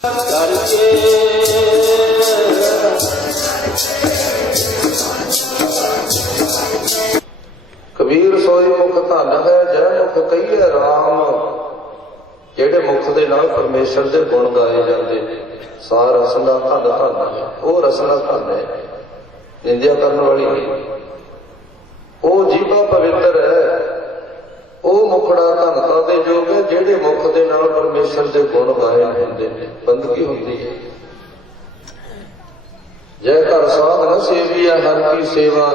कबीर सोई मुख धन है जय मुख कहिए राम। जेड़े मुख दे नाल परमेश्वर दे गुण गाए जाते सा रसना धन धन है। वो रसना धन है, निंदिया करने वाली नहीं। वो जीवा पवित्र है, वो मुखड़ा धनता दे योग है। जेड़े मुख दे नाल परमेश्वर दे गुण गाए होंदे ने बंदगी होती है। जय घर साध न सेविया हर की सेवा,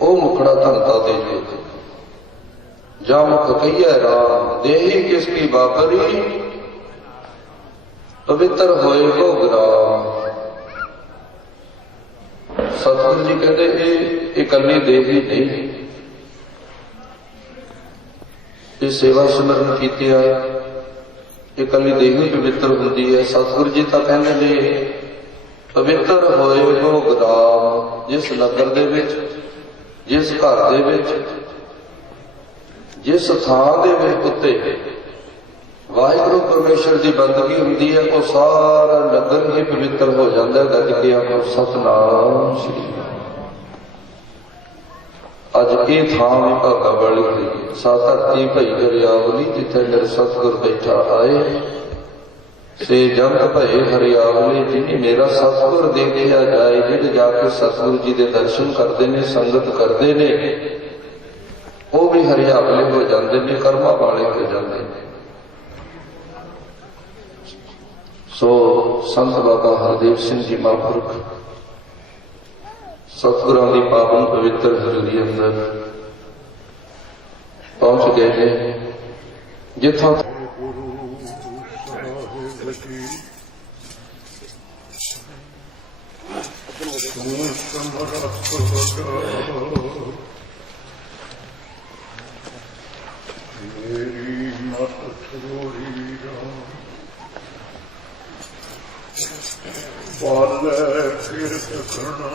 वो मुखड़ा धनता दे योग। जा मुख कहिए राम देही किसकी बाबरी, पवित्र होए को ग्राम। सतगुरु जी कहते इकली देही नहीं, ये सेवा सिमरन की आए इकली देही पवित्र होती है। सतगुरु जी तो कहते ने पवित्र होए को ग्राम। जिस नगर दे विच, जिस घर दे विच, जिस थां दे विच उत्ते वाहिगुरू परमेश्वर की बंदगी होंदी है, वो सारा नगर ही पवित्र हो जाता है। गज के आखो सतनाम श्री। अज ये थां भी भागा वाली हुई सा धरती भई हरियावली, जिथे मेरे सतगुर बैठा आए से जंग भये हरियावली। जिन्हें मेरा सतगुर देखिया जाए, जिन्हें जाके सतगुरु जी के दर्शन करते ने, संगत करते ने, वो भी हरियावले हो जाते हैं, कर्मा वाले हो जाते हैं। सो संत बाबा हरदेव सिंह जी महापुरख सतगुरां की पावन पवित्र हजूरी अंदर पहुंच गए हैं, जिथों मेरी मत छोड़ी पाले किरत करना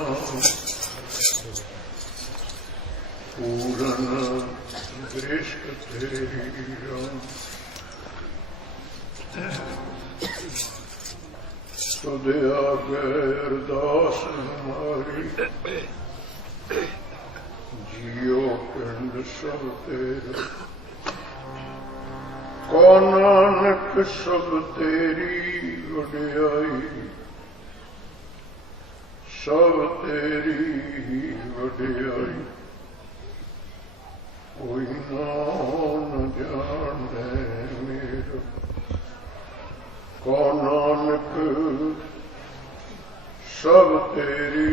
पूरन दृष्ट तेरी तुदे आगे अरदास हमारी जियो पिंड सब तेरा। कौन नानक सब तेरी वड्याई, सब तेरी वड्याई। कोई नाम जाने मेरा, कौन नानक सब तेरी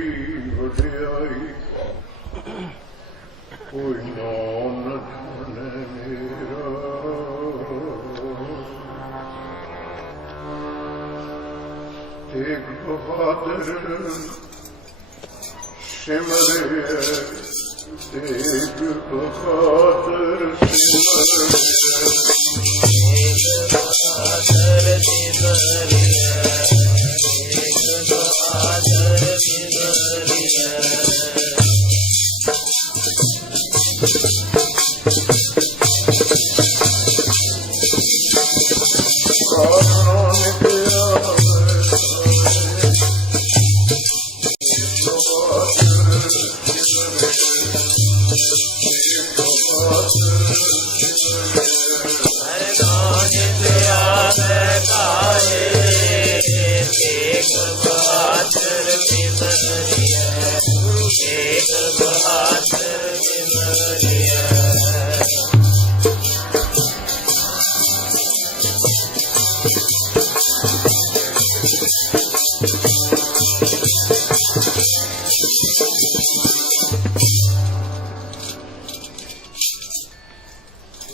वड्याई। कोई नाम जाने मेरा। एक बहादुर सिमरे, एक बहादुर सिमरे, एक बहादुर सिमरे, एक बहादुर सिमरे।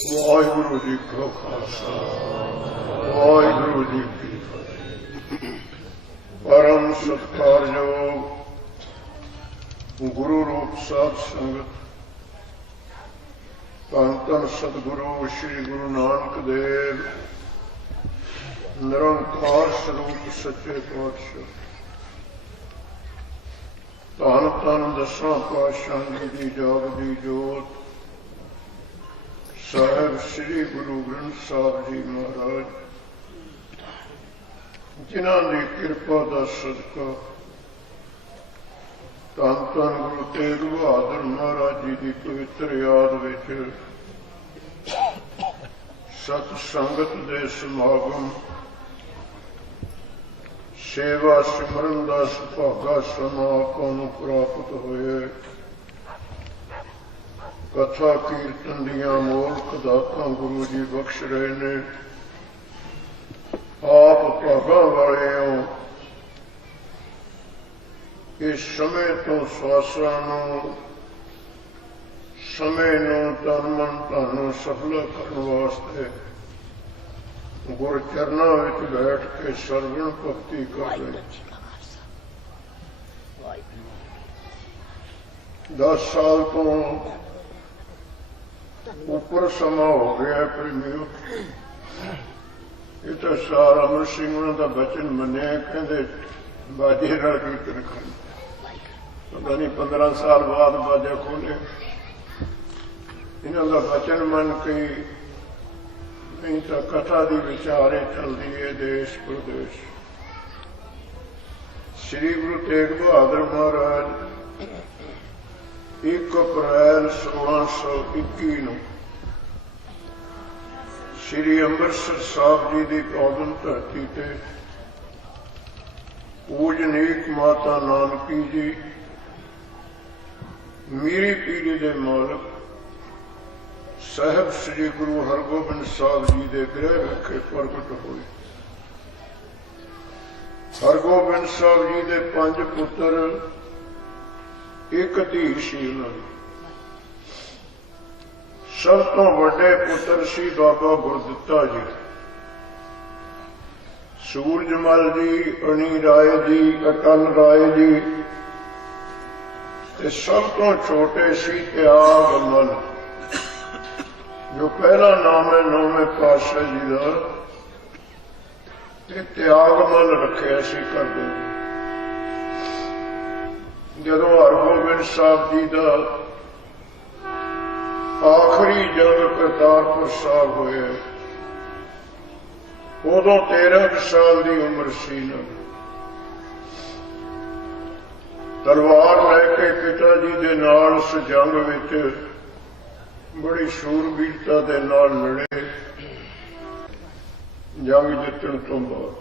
वाहिगुरु जी का खालसा, वाहिगुरु जी की फतेह। परम सत्कारयोग गुरु रूप साध संगत, धन धन सतगुरु श्री गुरु नानक देव निरंकार स्वरूप सच्चे पातशाह, धन धन दसां पातशाह जी की जागदी जोत ਸਾਹਿਬ ਸ੍ਰੀ ਗੁਰੂ ਗ੍ਰੰਥ ਸਾਹਿਬ ਜੀ ਮਹਾਰਾਜ, ਜਿਨ੍ਹਾਂ ਦੀ ਕਿਰਪਾ ਦਾ ਸਦਕਾ ਧੰਨ ਧੰਨ ਗੁਰੂ ਤੇਗ ਬਹਾਦਰ ਮਹਾਰਾਜ ਜੀ ਦੀ ਪਵਿੱਤਰ ਯਾਦ ਵਿੱਚ ਸਤ ਸੰਗਤ ਦੇ ਸਮਾਗਮ, ਸੇਵਾ ਸਿਮਰਨ ਦਾ ਸੁਭਾਗਾ ਸਮਾਂ ਆਪਾਂ ਨੂੰ ਪ੍ਰਾਪਤ ਹੋਇਆ। ਕਥਾ ਕੀਰਤਨ ਦੀਆਂ ਮੋਲਕ ਦਾਤਾਂ ਗੁਰੂ ਜੀ ਬਖਸ਼ ਰਹੇ ਨੇ। ਆਪ ਭਾਗਾਂ ਵਾਲੇ ਹੋ। ਇਸ ਸਮੇਂ ਤੋਂ ਸਵਾਸਾਂ ਨੂੰ, ਸਮੇਂ ਨੂੰ ਤਨ ਮਨ ਧਨ ਸਫਲ ਕਰਨ ਵਾਸਤੇ ਗੁਰ ਚਰਨਾਂ ਵਿੱਚ ਬੈਠ ਕੇ ਸਰਵਣ ਭਗਤੀ ਕਰ ਰਹੇ। 10 ਸਾਲ ਤੋਂ ਉੱਪਰ ਸਮਾਂ ਹੋ ਗਿਆ ਪ੍ਰੇਮਿਓ। ਇਹ ਤਾਂ ਸਾਰ ਅਮਰ ਸਿੰਘ ਉਹਨਾਂ ਦਾ ਬਚਨ ਮੰਨਿਆ, ਕਹਿੰਦੇ ਬਾਜੇ ਨਾਲ ਕੀਰਤਨ ਕਰਨ। ਪਤਾ ਨਹੀਂ 15 ਸਾਲ ਬਾਅਦ ਬਾਜਾ ਖੋਲੇ। ਇਹਨਾਂ ਦਾ ਬਚਨ ਮੰਨ ਕੇ, ਨਹੀਂ ਤਾਂ ਕਥਾ ਦੀ ਵਿਚਾਰੇ ਚੱਲਦੀ ਹੈ ਦੇਸ਼ ਪ੍ਰਦੇਸ਼। ਸ੍ਰੀ ਗੁਰੂ ਤੇਗ ਬਹਾਦਰ ਮਹਾਰਾਜ 1 ਅਪ੍ਰੈਲ 1621 ਨੂੰ ਸ੍ਰੀ ਅੰਮ੍ਰਿਤਸਰ ਸਾਹਿਬ ਜੀ ਦੀ ਪਾਵਨ ਧਰਤੀ ਤੇ ਪੂਜਨੀਕ ਮਾਤਾ ਨਾਨਕੀ ਜੀ, ਮੀਰੀ ਪੀਰੀ ਦੇ ਮਾਲਕ ਸਾਹਿਬ ਸ੍ਰੀ ਗੁਰੂ ਹਰਗੋਬਿੰਦ ਸਾਹਿਬ ਜੀ ਦੇ ਗ੍ਰਹਿ ਵਿਖੇ ਪ੍ਰਗਟ ਹੋਏ। ਹਰਗੋਬਿੰਦ ਸਾਹਿਬ ਜੀ ਦੇ 5 ਪੁੱਤਰ, 1 ਧੀ ਸੀ ਉਹਨਾਂ ਦੀ। ਸਭ ਤੋਂ ਵੱਡੇ ਪੁੱਤਰ ਸੀ ਬਾਬਾ ਗੁਰਦਿੱਤਾ ਜੀ, ਸੂਰਜਮਲ ਜੀ, ਅਣੀ ਰਾਏ ਜੀ, ਅਟਲ ਰਾਏ ਜੀ, ਤੇ ਸਭ ਤੋਂ ਛੋਟੇ ਸੀ ਤਿਆਗਮਲ, ਜੋ ਪਹਿਲਾ ਨਾਮ ਹੈ 9ਵੇਂ ਪਾਤਸ਼ਾਹ ਜੀ ਦਾ, ਤੇ ਤਿਆਗਮਲ ਰੱਖਿਆ ਸੀ ਕਰਦੇ। ਜਦੋਂ ਹਰਗੋਬਿੰਦ ਸਾਹਿਬ ਜੀ ਦਾ ਆਖਰੀ ਜੰਗ ਕਰਤਾਰਪੁਰ ਸਾਹਿਬ ਹੋਇਆ, ਉਦੋਂ 13 ਸਾਲ ਦੀ ਉਮਰ ਸੀ ਨਾ। ਤਲਵਾਰ ਲੈ ਕੇ ਪਿਤਾ ਜੀ ਦੇ ਨਾਲ ਉਸ ਜੰਗ ਵਿੱਚ ਬੜੀ ਸ਼ੂਰਬੀਰਤਾ ਦੇ ਨਾਲ ਲੜੇ। ਜੰਗ ਜਿੱਤਣ ਤੋਂ ਬਾਅਦ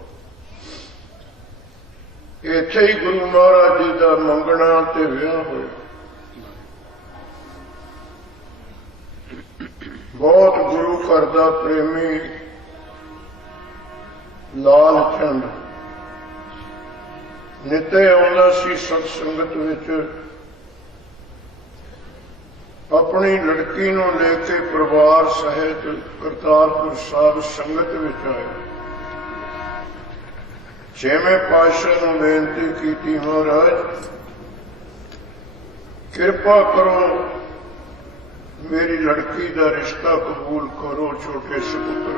ਇੱਥੇ ਹੀ ਗੁਰੂ ਮਹਾਰਾਜ ਜੀ ਦਾ ਮੰਗਣਾ ਤੇ ਵਿਆਹ ਹੋਇਆ। ਬਹੁਤ ਗੁਰੂ ਘਰ ਦਾ ਪ੍ਰੇਮੀ ਲਾਲ ਚੰਦ ਨਿੱਤੇ ਆਉਂਦਾ ਸੀ ਸਤ ਸੰਗਤ ਵਿੱਚ। ਆਪਣੀ ਲੜਕੀ ਨੂੰ ਲੈ ਕੇ ਪਰਿਵਾਰ ਸਹਿਤ ਕਰਤਾਰਪੁਰ ਸਾਹਿਬ ਸੰਗਤ ਵਿੱਚ ਆਇਆ। 6ਵੇਂ ਪਾਤਸ਼ਾਹ ਨੂੰ ਬੇਨਤੀ ਕੀਤੀ, ਮਹਾਰਾਜ ਕਿਰਪਾ ਕਰੋ, ਮੇਰੀ ਲੜਕੀ ਦਾ ਰਿਸ਼ਤਾ ਕਬੂਲ ਕਰੋ ਛੋਟੇ ਸੁਪੁੱਤਰ।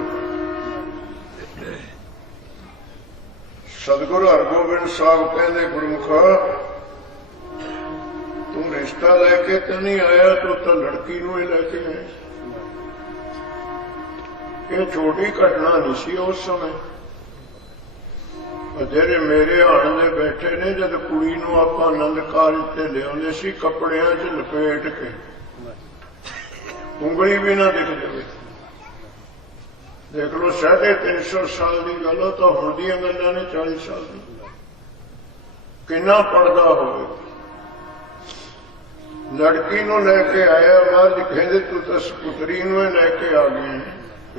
ਸਤਿਗੁਰੂ ਹਰਗੋਬਿੰਦ ਸਾਹਿਬ ਕਹਿੰਦੇ, ਗੁਰਮੁਖਾ ਤੂੰ ਰਿਸ਼ਤਾ ਲੈ ਕੇ ਤਾਂ ਨਹੀਂ ਆਇਆ, ਤੂੰ ਤਾਂ ਲੜਕੀ ਨੂੰ ਹੀ ਲੈ ਕੇ ਆਇਆ। ਇਹ ਛੋਟੀ ਘਟਨਾ ਨਹੀਂ ਸੀ ਉਸ ਸਮੇਂ। ਜਿਹੜੇ ਮੇਰੇ ਆਣ ਦੇ ਬੈਠੇ ਨੇ, ਜਦ ਕੁੜੀ ਨੂੰ ਆਪਾਂ ਆਨੰਦ ਕਾਰਜ ਤੇ ਲਿਆਉਂਦੇ ਸੀ ਕੱਪੜਿਆਂ 'ਚ ਲਪੇਟ ਕੇ, ਉਂਗਲੀ ਵੀ ਨਾ ਦਿਖ ਜਾਵੇ। ਦੇਖ ਲਓ 350 ਸਾਲ ਦੀ ਗੱਲ, ਤਾਂ ਹੁਣ ਦੀਆਂ ਗੱਲਾਂ ਨੇ 40 ਸਾਲ ਦੀ। ਕਿੰਨਾ ਪੜਦਾ ਹੋਵੇ। ਲੜਕੀ ਨੂੰ ਲੈ ਕੇ ਆਇਆ, ਮਹਾਰਾਜ ਕਹਿੰਦੇ ਤੂੰ ਤਾਂ ਸਪੁੱਤਰੀ ਨੂੰ ਲੈ ਕੇ ਆ ਗਈ,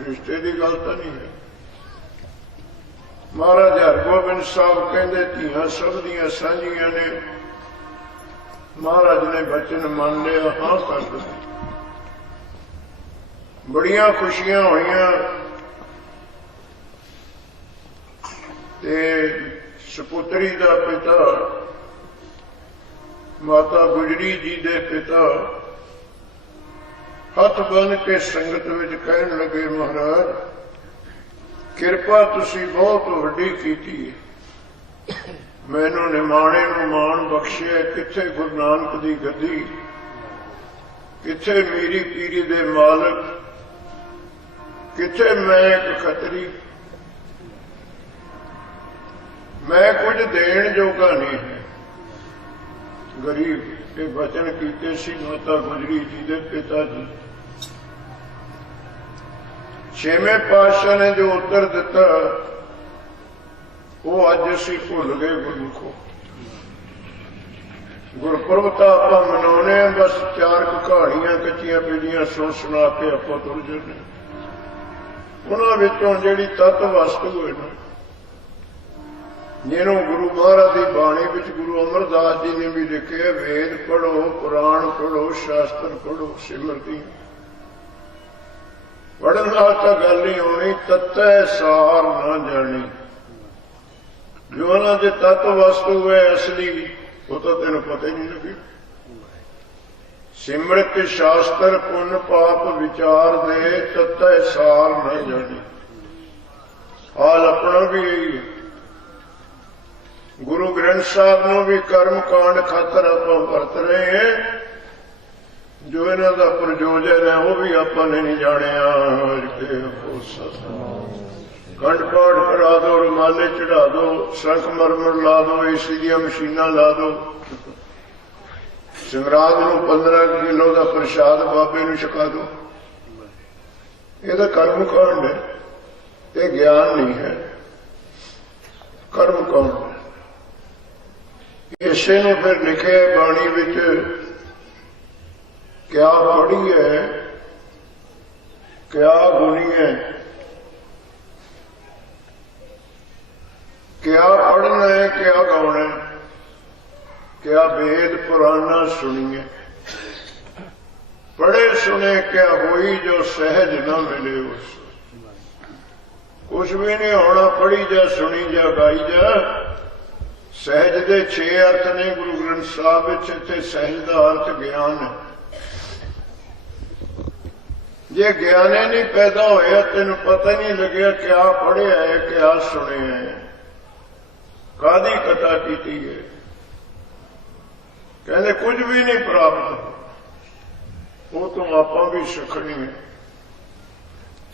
ਰਿਸ਼ਤੇ ਦੀ ਗੱਲ ਤਾਂ ਨਹੀਂ ਹੈ। ਮਹਾਰਾਜ ਹਰਗੋਬਿੰਦ ਸਾਹਿਬ ਕਹਿੰਦੇ ਧੀਆਂ ਸਭ ਦੀਆਂ ਸਾਂਝੀਆਂ ਨੇ। ਮਹਾਰਾਜ ਨੇ ਬਚਨ ਮੰਨ ਲਿਆ, ਹਾਂ ਕਰ ਦਿੱਤੀ। ਬੜੀਆਂ ਖੁਸ਼ੀਆਂ ਹੋਈਆਂ ਤੇ ਸਪੁੱਤਰੀ ਦਾ ਪਿਤਾ ਮਾਤਾ ਗੁਜਰੀ ਜੀ ਦੇ ਪਿਤਾ ਹੱਥ ਬੰਨ੍ਹ ਕੇ ਸੰਗਤ ਵਿੱਚ ਕਹਿਣ ਲੱਗੇ, ਮਹਾਰਾਜ ਕਿਰਪਾ ਤੁਸੀਂ ਬਹੁਤ ਵੱਡੀ ਕੀਤੀ ਹੈ। ਮੈਨੂੰ ਨਿਮਾਣੇ ਨੂੰ ਮਾਣ ਬਖਸ਼ਿਆ। ਕਿੱਥੇ ਗੁਰੂ ਨਾਨਕ ਦੀ ਗੱਦੀ, ਕਿੱਥੇ ਮੇਰੀ ਪੀਰੀ ਦੇ ਮਾਲਕ किथे मैं एक खतरी, मैं कुछ देण जोगा नहीं है। गरीब के वचन कीते सी माता गुजरी जी के पिता जी। छेवें पातशाह ने जो उत्तर दिता वो अज असी भुल गए गुरमुखो। गुरपुरब तो आप मनाने बस चार कहानियां कच्चियां पीढ़ियां सुन सुना के आप तुर जाने। उन्होंने जिहड़ी तत्व वस्तु है ना, जिन्हों गुरु महाराज की बाणी विच गुरु अमरदास जी ने भी लिखे, वेद पढ़ो, पुराण पढ़ो, शास्त्र पढ़ो, सिमरती पढ़न नाल तां गल नहीं होनी, तत्तै सार ना जानी। जो उन्होंने दे तत्व वस्तु है असली, वो तो तेन पता ही नहीं लगे। सिमरत शास्त्र पुण्य पाप विचार दे, तत्तै सार न जानी। हाल अपना भी यही है। गुरु ग्रंथ साहब नूं भी कर्म कांड खातर आप वरत रहे हैं, जो इन्हां दा प्रयोजन है वो भी आपने नहीं जानिया। खंड पाठ करा दो, रुमाले चढ़ा दो, संख मरमर ला दो, एसी दी मशीनां ला दो, सिमराज नूं 15 किलो का प्रसाद बाबे नूं छका दो। यह कर्म कांड है, ये ज्ञान नहीं है, कर्म कांड है। इसे नूं फिर लिखे बाणी विच क्या पढ़ी है, क्या गुणी है, क्या पढ़ना है, क्या गाना है, क्या वेद पुराना सुनिए। पढ़े सुने क्या होई जो सहज न मिले उस। कुछ भी नहीं होना, पढ़ी जा, सुनी जा, गाई जा। सहज के 6 अर्थ ने गुरु ग्रंथ साहब इत्थे सहज का अर्थ ज्ञान है। जे ज्ञाने नहीं पैदा होया, तेन पता नहीं लगे क्या पढ़िया है, क्या सुने है, कादी कथा की है। कहते कुछ भी नहीं प्राप्त, वो तो आप भी सिखनी है।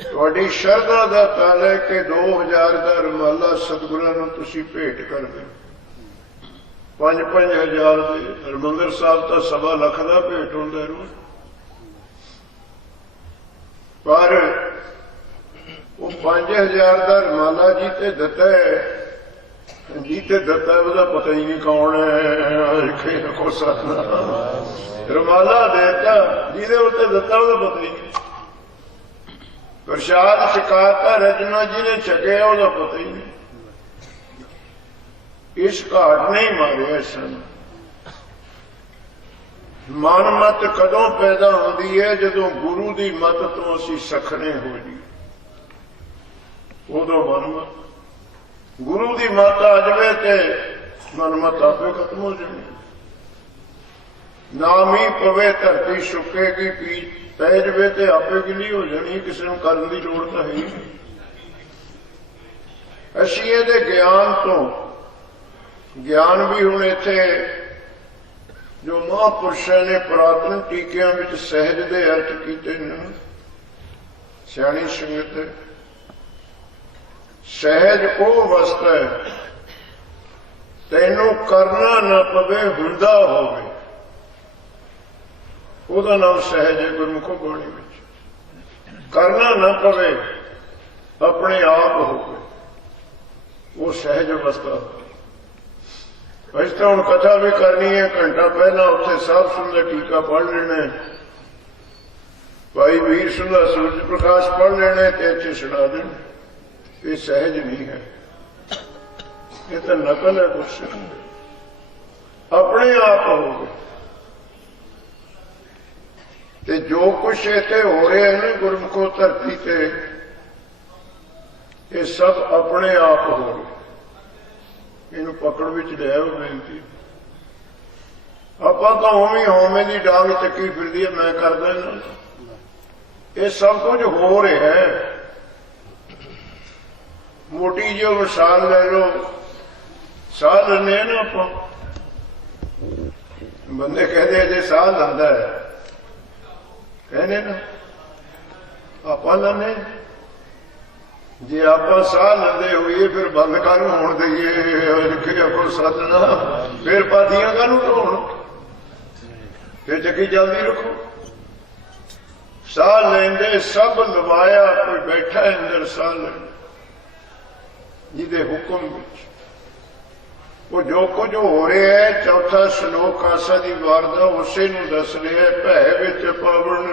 थोड़ी शरधा का तल है कि 2000 का रुमाला सतगुरां नूं तुसीं भेंट कर दे। 5-5 हज़ार के हरमंदिर साहब तो 1.25 लाख का भेंट होंदा रोज। पर वो 5000 का रुमाला जी ते दिता है, जी ते दत्ता उसका पता ही नहीं कौन है। रुमाला देता जिसे उत्ते दत्ता उसका पता ही नहीं। प्रसाद छकाता रजना जिन्हें छकया उसका पता ही नहीं। इस घाट ने ही मारिया सन। मन मत कदों पैदा होती है, जदों गुरु की मत तो असी सखने हो जी, उदों मन मत। गुरु की मत आ जाए तो मनमत आपे खत्म हो जाए। नाम ही पवे धरती सुकेगी, पी पै जाए तो आपे गिली हो जानी, किसी को करने की लोड़ तो है ही। असी ये ज्ञान तो ज्ञान भी हुण इत्थे जो महापुरुषों ने पुरातन टीकियां विच सहज के अर्थ किए ने, सियाणी संगत सहज वो वस्त है तेनों करना न पवे, हुंदा होवे, ਉਹਦਾ नाम सहज है। गुरमुखों बाणी में करना न पवे, अपने आप होवे, वो सहज अवस्था। अस तो हम कथा भी करनी है, घंटा पहला उत्थे साफ सुंदर टीका पढ़ लेना, भाई वीर सुंदर सूरज प्रकाश पढ़ लेना ते इत्थे सुना देना। ये सहज नहीं है, ये तो नकल है कुछ। अपने आप होगे ते जो कुछ इत्थे हो रहा है ना गुरमुखो धरती ते, ये सब अपने आप हो रहे। इनू पकड़ विच लिया बेनती। आपां तां उवें होमे दी डांग चक्की फिरदी है, मैं करदा ना। ये सब कुछ हो रहा है। मोटी जो मिसाल ले लो, साह लेने ना आप, बंदे कहते जे साह लंदा है, कहने ना आप लेने जे आप साह लेंदे होइए फिर बंद कानू होण दईए को सतनाम, फिर पाथियां कानू ढोण, फिर जगी जल्दी रखो। साह लेंदे सब लवाया, कोई बैठा है अंदर साह लेंदे जिहदे हुक्म विच वो जो कुछ हो रहा है। चौथा श्लोक आसा दी वार दा उसे नूं दस रहा है, भै विच पावण।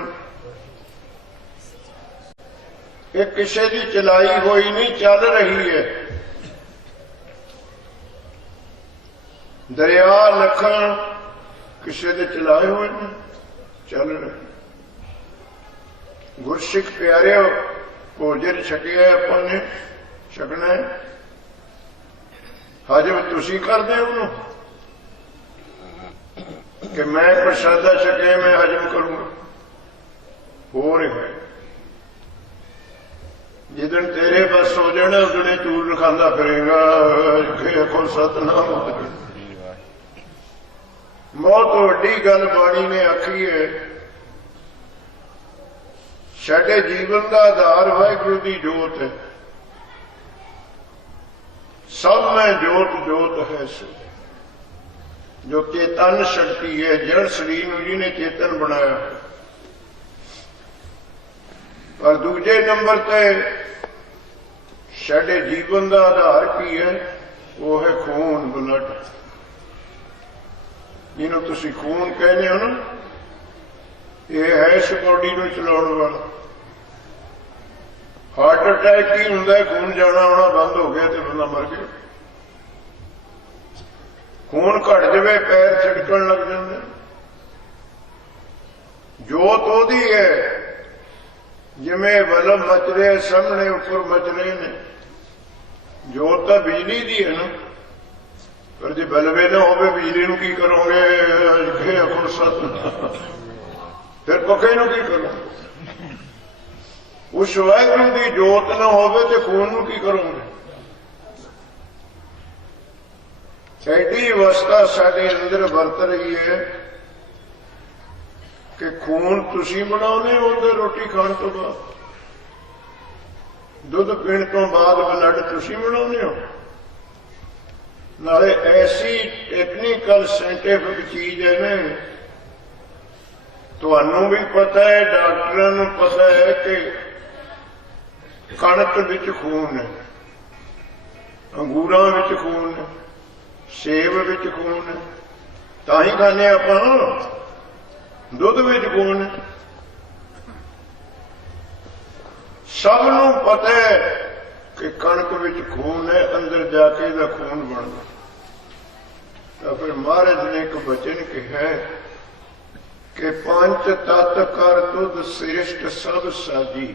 ये किसी की चलाई हुई नहीं, चल रही है। दरिया लखन किसी के चलाए हुए ने, चल रहे। गुरसिख प्यारे भोजन छकिया अपने छकना है, हजम तुसी करदे हो कि मैं प्रसादा छके मैं हजम करूंगा, हो रहा है। जिदन तेरे बस हो जाना उदने चूर खांदा फिरेगा, को सतनाम। बहुत वड्डी गल बाणी ने आखी है। साडे जीवन का आधार वाहिगुरू की जोत है। सब में जोत जोत है सो, जो चेतन शक्ति है, जड़ शरीर नूं जिहने चेतन बनाया। पर दूजे नंबर ते साडे जीवन का आधार की है, वो है खून, ब्लड, जिन्हों तुसी खून कहने हो ना, ये है इस बॉडी नूं चलाउण वाला। हार्ट अटैक की हुंदा है, खून जाना आना बंद हो गया तो बंदा मर गया। खून घट जाए पैर छिड़कण लग जाते। जोत ओदी है, जिमें बल्ब मच रहे सामने उपर मच रहे ने। जोत तो बिजली की है ना, पर जो बल्बे ना हो बिजली नूं की करोगे, फिर पक्के नूं की करोगे। उस वाहिगुरू की जोत ना होवे तो खून नूं की करोगे। ऐडी अवस्था साडे अंदर वरत रही है कि खून तुसी बनाउने हो रोटी खाण तो बाद, दुध पीण तो बाद ब्लड तुसी बनाउने हो। नाले ऐसी टेक्निकल साइंटिफिक चीज है ना, तुहानू भी पता है, डॉक्टरां नूं पता है कि कणक विच खून है, अंगूरां विच खून है, सेब विच खून है, तां ही खाने आपां। दुध विच खून है। सब नूं पता है कि कणक विच खून है, अंदर जाके इहदा खून बनदा। तो फिर महाराज ने एक वचन कहा कि पंच तत्त कर तुध श्रेष्ठ सब साजी।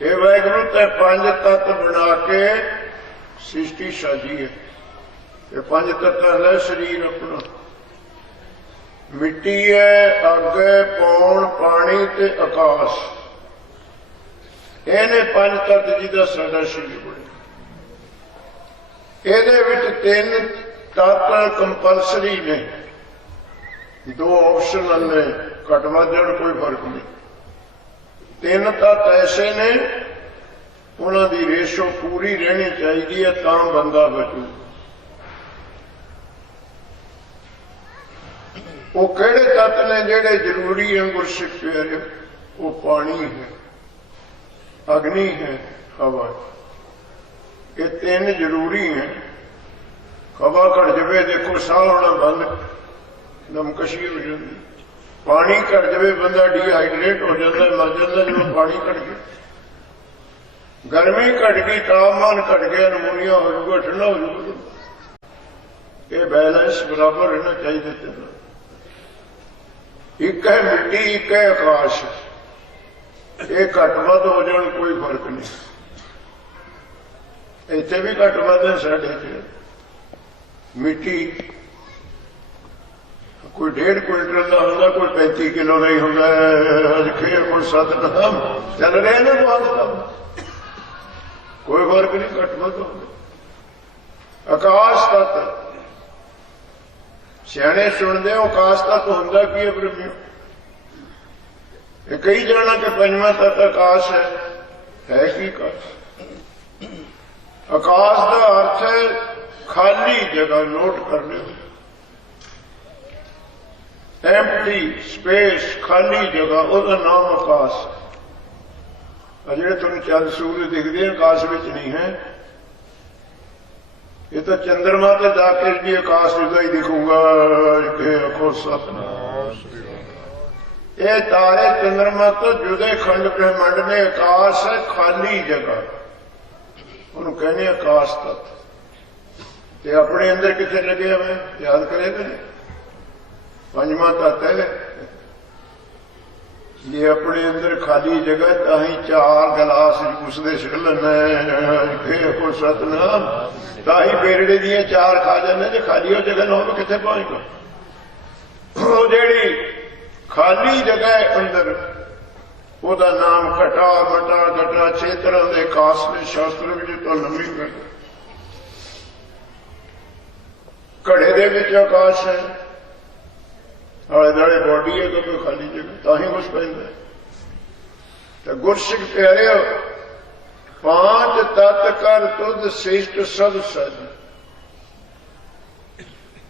हे वाहिगुरू ते पंज तत्त बना के सृष्टि साजी है। ये पंज तत्त है शरीर अपना, मिट्टी है, अग है, पौन, पानी ते आकाश। इहने पंज तत्त जिहदा साडा शरीर बने। ਇਹਦੇ ਵਿੱਚ ਤਿੰਨ ਤੱਤ ਕੰਪਲਸਰੀ ਨੇ, ਦੋ ਆਪਸ਼ਨਲ ਨੇ, ਘੱਟ ਵੱਧ ਜਾਣ ਕੋਈ ਫਰਕ ਨਹੀਂ। ਤਿੰਨ ਤੱਤ ਐਸੇ ਨੇ, ਉਹਨਾਂ ਦੀ ਰੇਸ਼ੋ ਪੂਰੀ ਰਹਿਣੀ ਚਾਹੀਦੀ ਹੈ, ਤਾਂ ਬੰਦਾ ਬਚੂ। ਉਹ ਕਿਹੜੇ ਤੱਤ ਨੇ ਜਿਹੜੇ ਜ਼ਰੂਰੀ ਹੈ ਗੁਰਸਿੱਖ ਪਿਆਰਿਓ? ਉਹ ਪਾਣੀ ਹੈ, ਅਗਨੀ ਹੈ, ਹਵਾ ਹੈ। ये तीन जरूरी हैं। हवा घट जाए, देखो साह होना बंद, दमकशी हो जाती। पानी घट जाए, बंदा डिहाइड्रेट हो जाता, मर जाता जो पानी घट गया। गर्मी घट गई, तापमान घट गया, नमूनिया हो जाऊगा, ठंडा हो जाऊगा। ये बैलेंस बराबर रहना चाहिए। एक है मिट्टी, एक है आकाश। ये घट वध हो जाए कोई फर्क नहीं। इतने भी घट वध है साढ़े मिट्टी, कोई 1.5 क्विंटल का होंगे, कोई 35 किलो का ही होंगे। कोई 7 नाम चल रहे हैं ना, कोई फर्क नहीं, घट वध हो। आकाश तत्त सियाने सुनते हो, आकाश तत्त होंगे की है ब्रह्मियों? कई जाना कि पंजवां तत्त आकाश है, है की आकाश? आकाश का अर्थ है खाली जगह। नोट कर लो, एम्प्टी स्पेस, खाली जगह, उसका नाम आकाश। जो तुम चंद सूरज दिखते हैं आकाश में नहीं है। ये तो चंद्रमा से जाके भी आकाश जुदा ही दिखूंगा। ये तारे चंद्रमा तो जुदे खंड ब्रह्मंड में आकाश है, खाली जगह। उन्होंने कहने आकाश तत्व। ये अपने अंदर कितने लगे हमें याद करेगा? पंजवा तत्व है ये अपने अंदर खाली जगह। ताही 4 गिलास जूस दे छलने सतनाम, ताही बेरड़े दियां 4 खा जाने। जो खाली हो जगह ना हो कितने पहुंच गो। जेड़ी खाली जगह अंदर ओदा नाम घटा मटा घटा 6 तरह के आकाश ने शास्त्र में तो लंबी कर। घड़े दे विच आकाश है, आले दुआले बॉडी है, तो कोई खाली जगह ताही कुछ पैंदा। तो गुरसिख प्यारे 5 तत्त कर तुध श्रेष्ठ सब सज।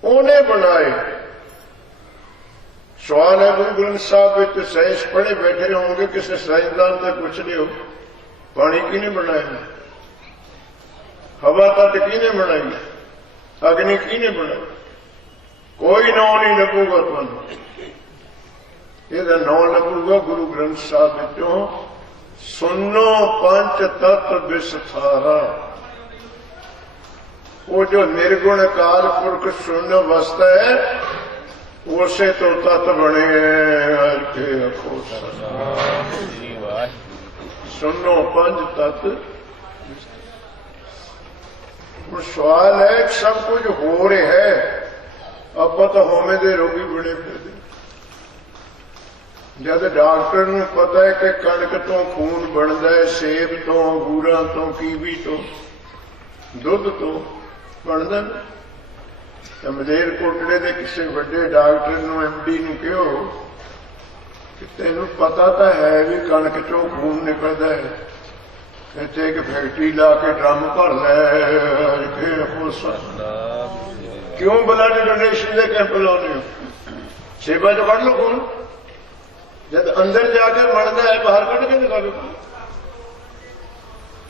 उन्हें बनाए। सवाल है गुरु ग्रंथ साहब में साइंस पढ़े बैठे होंगे, किसी साइंसदान से पूछ लियो पानी किने बनाया, हवा तत्त किने बनाई, अग्नि किने बनाई? कोई नौ नहीं लगूगा तुम। यदा नौ लगूगा गुरु ग्रंथ साहब विचों सुनो 5 तत्व विस्तारा। वो जो निर्गुण काल पुरख शून्य वस्ता है उसे तो तत्व बने हैं। सुनो 5 तत्व। सवाल है सब कुछ हो रहा है, ਆਪਾਂ तो होमे दे रोगी बने फिरदे। जब डॉक्टर नूं पता है कि कणक तो खून बनता है, सेब तो, अंगूरां तो, कीवी तो, दुध तो बनता। तो मलेरकोटले के किसी बड़े डॉक्टर नूं MD नूं कहो कि तेनों पता तो है भी कणक चों खून निकलता है, इत्थे एक फैक्ट्री ला के ड्रम भर लै हो सकता। क्यों ब्लड डोनेशन के कैंप लाने हो? सेवा जो कढ़ लो खून। जब अंदर जाके मरना है बाहर कढ़ के दिखावे।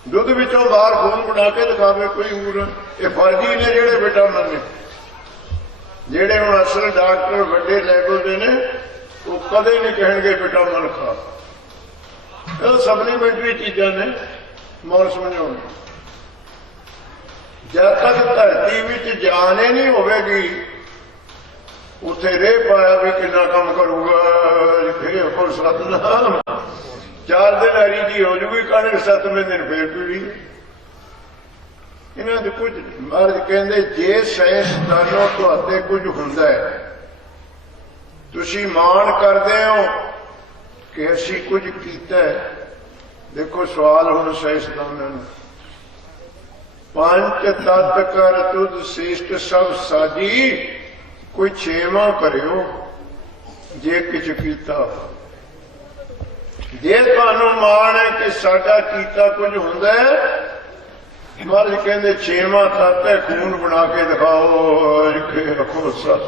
दुध विचों बाहर खून बना के दिखावे कोई अंगूर। ये फर्जी ने जेड़े विटामिन ने, जेड़े हुण असल डॉक्टर वड्डे लैवल दे ने, वो कदे नहीं कहेंगे विटामिन खा। ये सप्लीमेंटरी चीजां ने, मौल समझाउणे। जब तक धरती में जान ही नहीं होगी उथे रेह पाया भी कितना काम करूगा। सतनाम 4 दिन हरी जी हो जूगी, कणक 7वें दिन फिर पीड़ी। इन्हों ने कुछ महाराज कहते जे साइंसदानों तुहाडे कुछ हुंदा है, तुसीं माण करदे हो कि असीं कुछ कीता है। देखो सवाल हुण साइंसदानां नूं 5 तत्त कर तुध श्रेष्ठ सब साजी। कोई 6वां करियो जे किछ कीता। जे तुहानूं माण है कि साडा कीता कुछ हुंदा है, महाराज कहंदे 6वां तत्त है खून बना के दिखाओ। रखो सत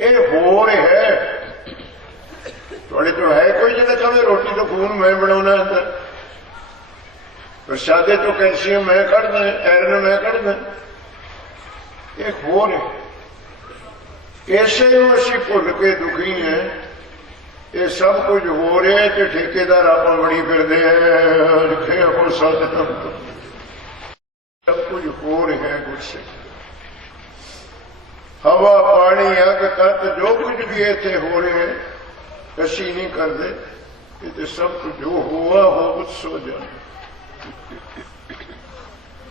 ये हो रहा है। तुहाडे तो है कोई जिहड़ा कहे रोटी तो खून मैं बनाउणा अंदर, प्रसादे तो कैल्शियम मैं कढ़दा, आयरन मैं कढ़दा। ये हो रहा। इसे असीं भुल के दुखी हैं। ये सब कुछ हो रहा है कि ठेकेदार आप बड़ी फिरदे हैं। सब कुछ हो रहा है कुछ से। हवा पानी अग तत्त जो कुछ भी इत्थे हो रहा है असीं नहीं करते। ये सब कुछ जो हुआ हो सो जाए।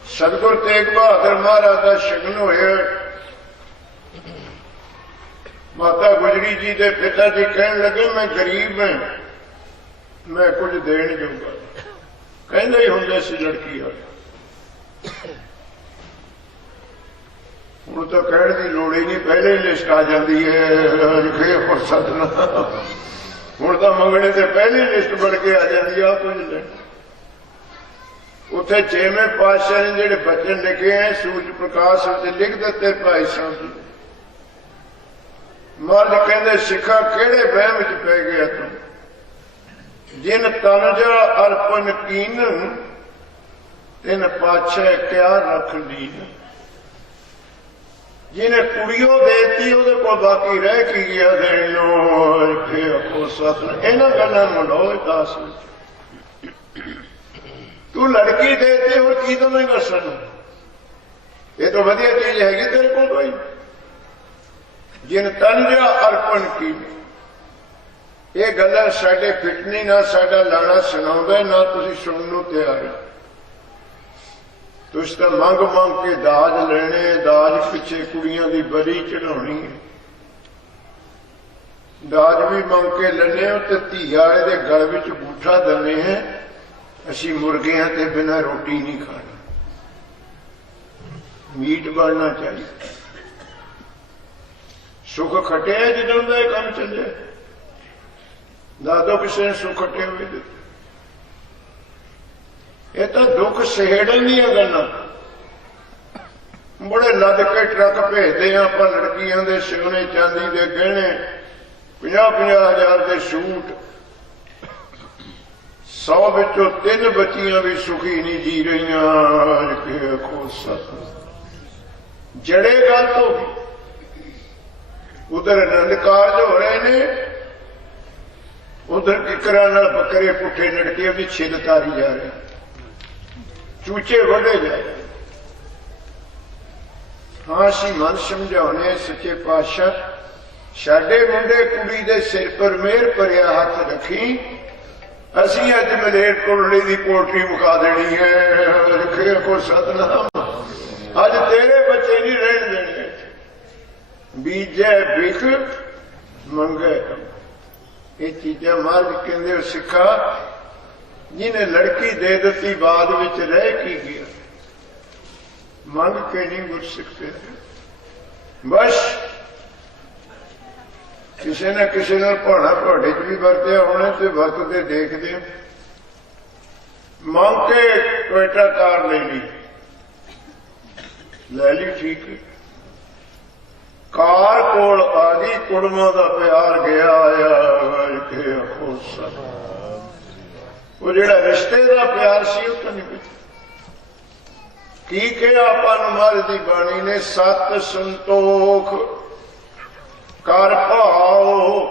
सतगुर तेग बहादुर महाराज का शगन होया। माता गुजरी जी के पिता जी कहन लगे मैं गरीब है, मैं कुछ देण जोगा। कहंदे ही हुंदे सी लड़की आ। हुण तो कहण की लोड़ ही नहीं, पहले ही लिस्ट आ जाती है। सतना ਹੁਣ ਤਾਂ ਮੰਗਣੇ ਤੇ ਪਹਿਲੀ ਲਿਸਟ ਬਣ ਕੇ ਆ ਜਾਂਦੀ ਆ ਕੁਝ ਲੈ ਉੱਥੇ 6ਵੇਂ ਪਾਤਸ਼ਾਹ ਨੇ ਜਿਹੜੇ ਬਚਨ ਲਿਖੇ ਹੈ ਸੂਰਜ ਪ੍ਰਕਾਸ਼ ਵਿੱਚ ਲਿਖ ਦਿੱਤੇ ਭਾਈ ਸਾਹਿਬ ਜੀ। ਮਹਾਰਾਜ ਕਹਿੰਦੇ ਸਿੱਖਾ ਕਿਹੜੇ ਵਹਿਮ ਵਿੱਚ ਪੈ ਗਿਆ ਤੂੰ, ਜਿਨ ਤਨਜਾ ਅਰਪਨ ਕੀਨ ਤਿਨ ਪਾਛੈ ਕਿਆ ਰੱਖ ਲੀਨ। ਜਿਹਨੇ ਕੁੜੀਓ ਦੇਤੀ ਉਹਦੇ ਕੋਲ ਬਾਕੀ ਰਹਿ ਕੀ ਗਿਆ ਦੇਣ ਨੂੰ ਆਖੋ ਸਤਿ। ਇਹਨਾਂ ਗੱਲਾਂ ਨੂੰ ਲਓ ਦਾਸ ਵਿੱਚ ਤੂੰ ਲੜਕੀ ਦੇਤੀ ਹੋਰ ਕੀ ਦਵੇਂਗਾ ਸਾਨੂੰ, ਇਹ ਤਾਂ ਵਧੀਆ ਚੀਜ਼ ਹੈਗੀ ਤੇਰੇ ਕੋਲ ਕੋਈ। ਜਿਨ ਤਨਜਾ ਅਰਪਣ ਕੀ, ਇਹ ਗੱਲਾਂ ਸਾਡੇ ਫਿੱਟ ਨਾ ਸਾਡਾ ਲਾਣਾ ਸੁਣਾਉਂਦਾ ਨਾ ਤੁਸੀਂ ਸੁਣਨ ਨੂੰ ਤਿਆਰ ਹੋ। ਤੁਸੀਂ ਤਾਂ ਮੰਗ ਮੰਗ ਕੇ ਦਾਜ ਲੈਣੇ, ਦਾਜ ਪਿੱਛੇ ਕੁੜੀਆਂ ਦੀ ਬਲੀ ਚੜਾਉਣੀ ਹੈ। ਦਾਜ ਵੀ ਮੰਗ ਕੇ ਲੈਣੇ ਹੋ ਤੇ ਧੀ ਵਾਲੇ ਦੇ ਗਲ ਵਿੱਚ ਬੂਠਾ ਦਿੰਦੇ ਹੈ ਅਸੀਂ ਮੁਰਗਿਆਂ ਤੇ ਬਿਨਾਂ ਰੋਟੀ ਨਹੀਂ ਖਾਣੀ, ਮੀਟ ਬਣਨਾ ਚਾਹੀਦਾ। ਸੁੱਖ ਖਟਿਆ ਜਦੋਂ ਦਾ ਇਹ ਕੰਮ ਚੱਲਿਆ, ਦਾਦੋ ਕਿਸੇ ਨੇ ਸੁੱਖ ਖਟੇ ਹੋਏ ਦਿੱਤੇ। ਇਹ ਤਾਂ ਦੁੱਖ ਸਹੇੜਨ ਦੀਆਂ ਗੱਲਾਂ। ਬੜੇ ਲੱਦ ਕੇ ਟਰੱਕ ਭੇਜਦੇ ਆ ਆਪਾਂ ਲੜਕੀਆਂ ਦੇ ਸੋਨੇ ਚਾਂਦੀ ਦੇ ਗਹਿਣੇ, 50-50 ਹਜ਼ਾਰ ਦੇ ਸੂਟ, 100 ਵਿੱਚੋਂ 3 ਬੱਚੀਆਂ ਵੀ ਸੁਖੀ ਨਹੀਂ ਜੀ ਰਹੀਆਂ। ਜੜੇ ਗੱਲ ਤੋਂ ਉਧਰ ਆਨੰਦ ਕਾਰਜ ਹੋ ਰਹੇ ਨੇ, ਉਧਰ ਕਿਕਰਾਂ ਨਾਲ ਬੱਕਰੇ ਪੁੱਠੇ ਲੜਕੇ ਉਹਦੀ ਛਿੱਲ ਤਾਰੀ ਜਾ ਰਹੇ, ਚੂਚੇ ਵੱਢੇ ਜਾ ਰਹੇ। ਹਾਂ ਅਸੀਂ ਮਨ ਸਮਝਾਉਣੇ ਸੱਚੇ ਪਾਤਸ਼ਾਹ ਸਾਡੇ ਮੁੰਡੇ ਕੁੜੀ ਦੇ ਸਿਰ ਪਰ ਮਿਹਰ ਭਰਿਆ ਹੱਥ ਰੱਖੀ, ਅਸੀਂ ਅੱਜ ਮਲੇਰਕੋਟਲੇ ਦੀ ਪੋਟਰੀ ਮੁਕਾ ਦੇਣੀ ਹੈ। ਰੱਖੇ ਕੋ ਸਤਨਾਮ, ਅੱਜ ਤੇਰੇ ਬੱਚੇ ਨਹੀਂ ਰਹਿਣ ਦੇਣੇ। ਬੀਜੈ ਬਿਖ ਮੰਗੇ, ਇਹ ਚੀਜ਼ਾਂ ਮਹਾਰਾਜ ਕਹਿੰਦੇ ਸਿੱਖਾ ਜਿਹਨੇ ਲੜਕੀ ਦੇ ਦਿੱਤੀ ਬਾਅਦ ਵਿੱਚ ਰਹਿ ਕੀ ਗਿਆ, ਮੰਗ ਕੇ ਨਹੀਂ ਗੁਰਸਿੱਖ ਪਿਆ। ਬਸ ਕਿਸੇ ਨਾ ਕਿਸੇ ਨਾਲ ਭਾਣਾ ਤੁਹਾਡੇ ਚ ਵੀ ਵਰਤਿਆ ਹੋਣਾ ਤੇ ਵਰਤਦੇ ਦੇਖਦੇ ਮੰਗ ਕੇ ਟੋਇਟਾ ਕਾਰ ਲੈ ਲਈ ਠੀਕ ਹੈ। ਕਾਰ ਕੋਲ ਆ ਗਈ, ਕੁੜਮਾਂ ਦਾ ਪਿਆਰ ਗਿਆ ਆਇਆ। ਉਹ ਜਿਹੜਾ ਰਿਸ਼ਤੇ ਦਾ ਪਿਆਰ ਸੀ ਉਹ ਤਾਂ ਨਹੀਂ ਬਚਿਆ। ਕੀ ਕਿਹਾ ਆਪਾਂ ਨੂੰ ਮਹਾਰਾਜ ਦੀ ਬਾਣੀ ਨੇ, ਸਤ ਸੰਤੋਖ ਕਰ ਭਾਉ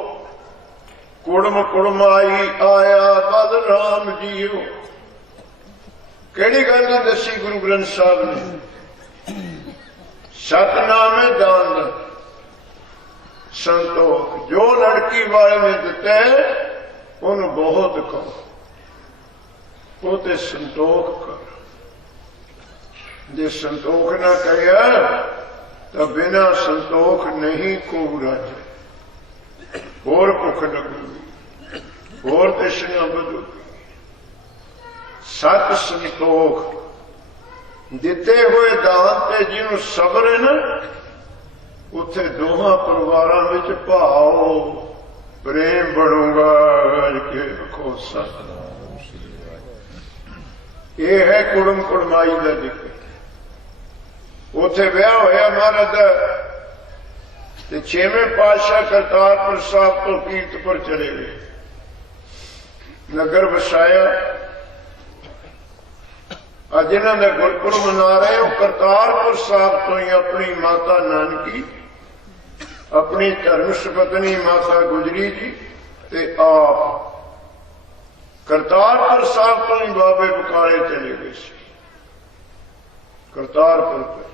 ਕੁੜਮ ਕੁੜਮਾਈ ਆਇਆ ਬਦ ਰਾਮ ਜੀਓ। ਕਿਹੜੀ ਗੱਲ ਨਹੀਂ ਦੱਸੀ ਗੁਰੂ ਗ੍ਰੰਥ ਸਾਹਿਬ ਨੇ, ਸਤਨਾਮ ਹੈ ਦਾਨ ਸੰਤੋਖ। ਜੋ ਲੜਕੀ ਵਾਲੇ ਨੇ ਦਿੱਤਾ ਉਹਨੂੰ ਬਹੁਤ ਕਹੋ, ਉਹ ਤੇ ਸੰਤੋਖ ਕਰ। ਜੇ ਸੰਤੋਖ ਨਾ ਕਹਿਆ ਤਾਂ ਬਿਨਾਂ ਸੰਤੋਖ ਨਹੀਂ ਕੋ ਰਾਜੇ, ਹੋਰ ਭੁੱਖ ਲੱਗੂਗੀ, ਹੋਰ ਤ੍ਰਿਸ਼ਨਾ ਵਧੂਗੀ। ਸਤ ਸੰਤੋਖ ਦਿੱਤੇ ਹੋਏ ਦਾਨ ਤੇ ਜਿਹਨੂੰ ਸਬਰ ਹੈ ਨਾ, ਉੱਥੇ ਦੋਹਾਂ ਪਰਿਵਾਰਾਂ ਵਿੱਚ ਭਾਵ ਪ੍ਰੇਮ ਬਣੂਗਾ। ਕਿ ਰੱਖੋ ਸਤਿ। ਇਹ ਹੈ ਕੁੜਮ ਕੁੜਮਾਈ ਦਾ ਜ਼ਿਕਰ। ਉੱਥੇ ਵਿਆਹ ਹੋਇਆ ਮਹਾਰਾਜ ਦਾ ਤੇ 6ਵੇਂ ਪਾਤਸ਼ਾਹ ਕਰਤਾਰਪੁਰ ਸਾਹਿਬ ਤੋਂ ਕੀਰਤਪੁਰ ਚਲੇ ਗਏ, ਨਗਰ ਵਸਾਇਆ। ਅੱਜ ਇਹਨਾਂ ਦਾ ਗੁਰਪੁਰਬ ਮਨਾ ਰਹੇ ਹੋ ਕਰਤਾਰਪੁਰ ਸਾਹਿਬ ਤੋਂ ਹੀ ਆਪਣੀ ਮਾਤਾ ਨਾਨਕੀ, ਆਪਣੀ ਧਰਮ ਸੁਪਤਨੀ ਮਾਤਾ ਗੁਜਰੀ ਜੀ ਤੇ ਆਪ ਕਰਤਾਰਪੁਰ ਸਾਹਿਬ ਤੋਂ ਹੀ ਬਾਬੇ ਬਕਾਲੇ ਚਲੇ ਗਏ ਸੀ। ਕਰਤਾਰਪੁਰ ਤੋਂ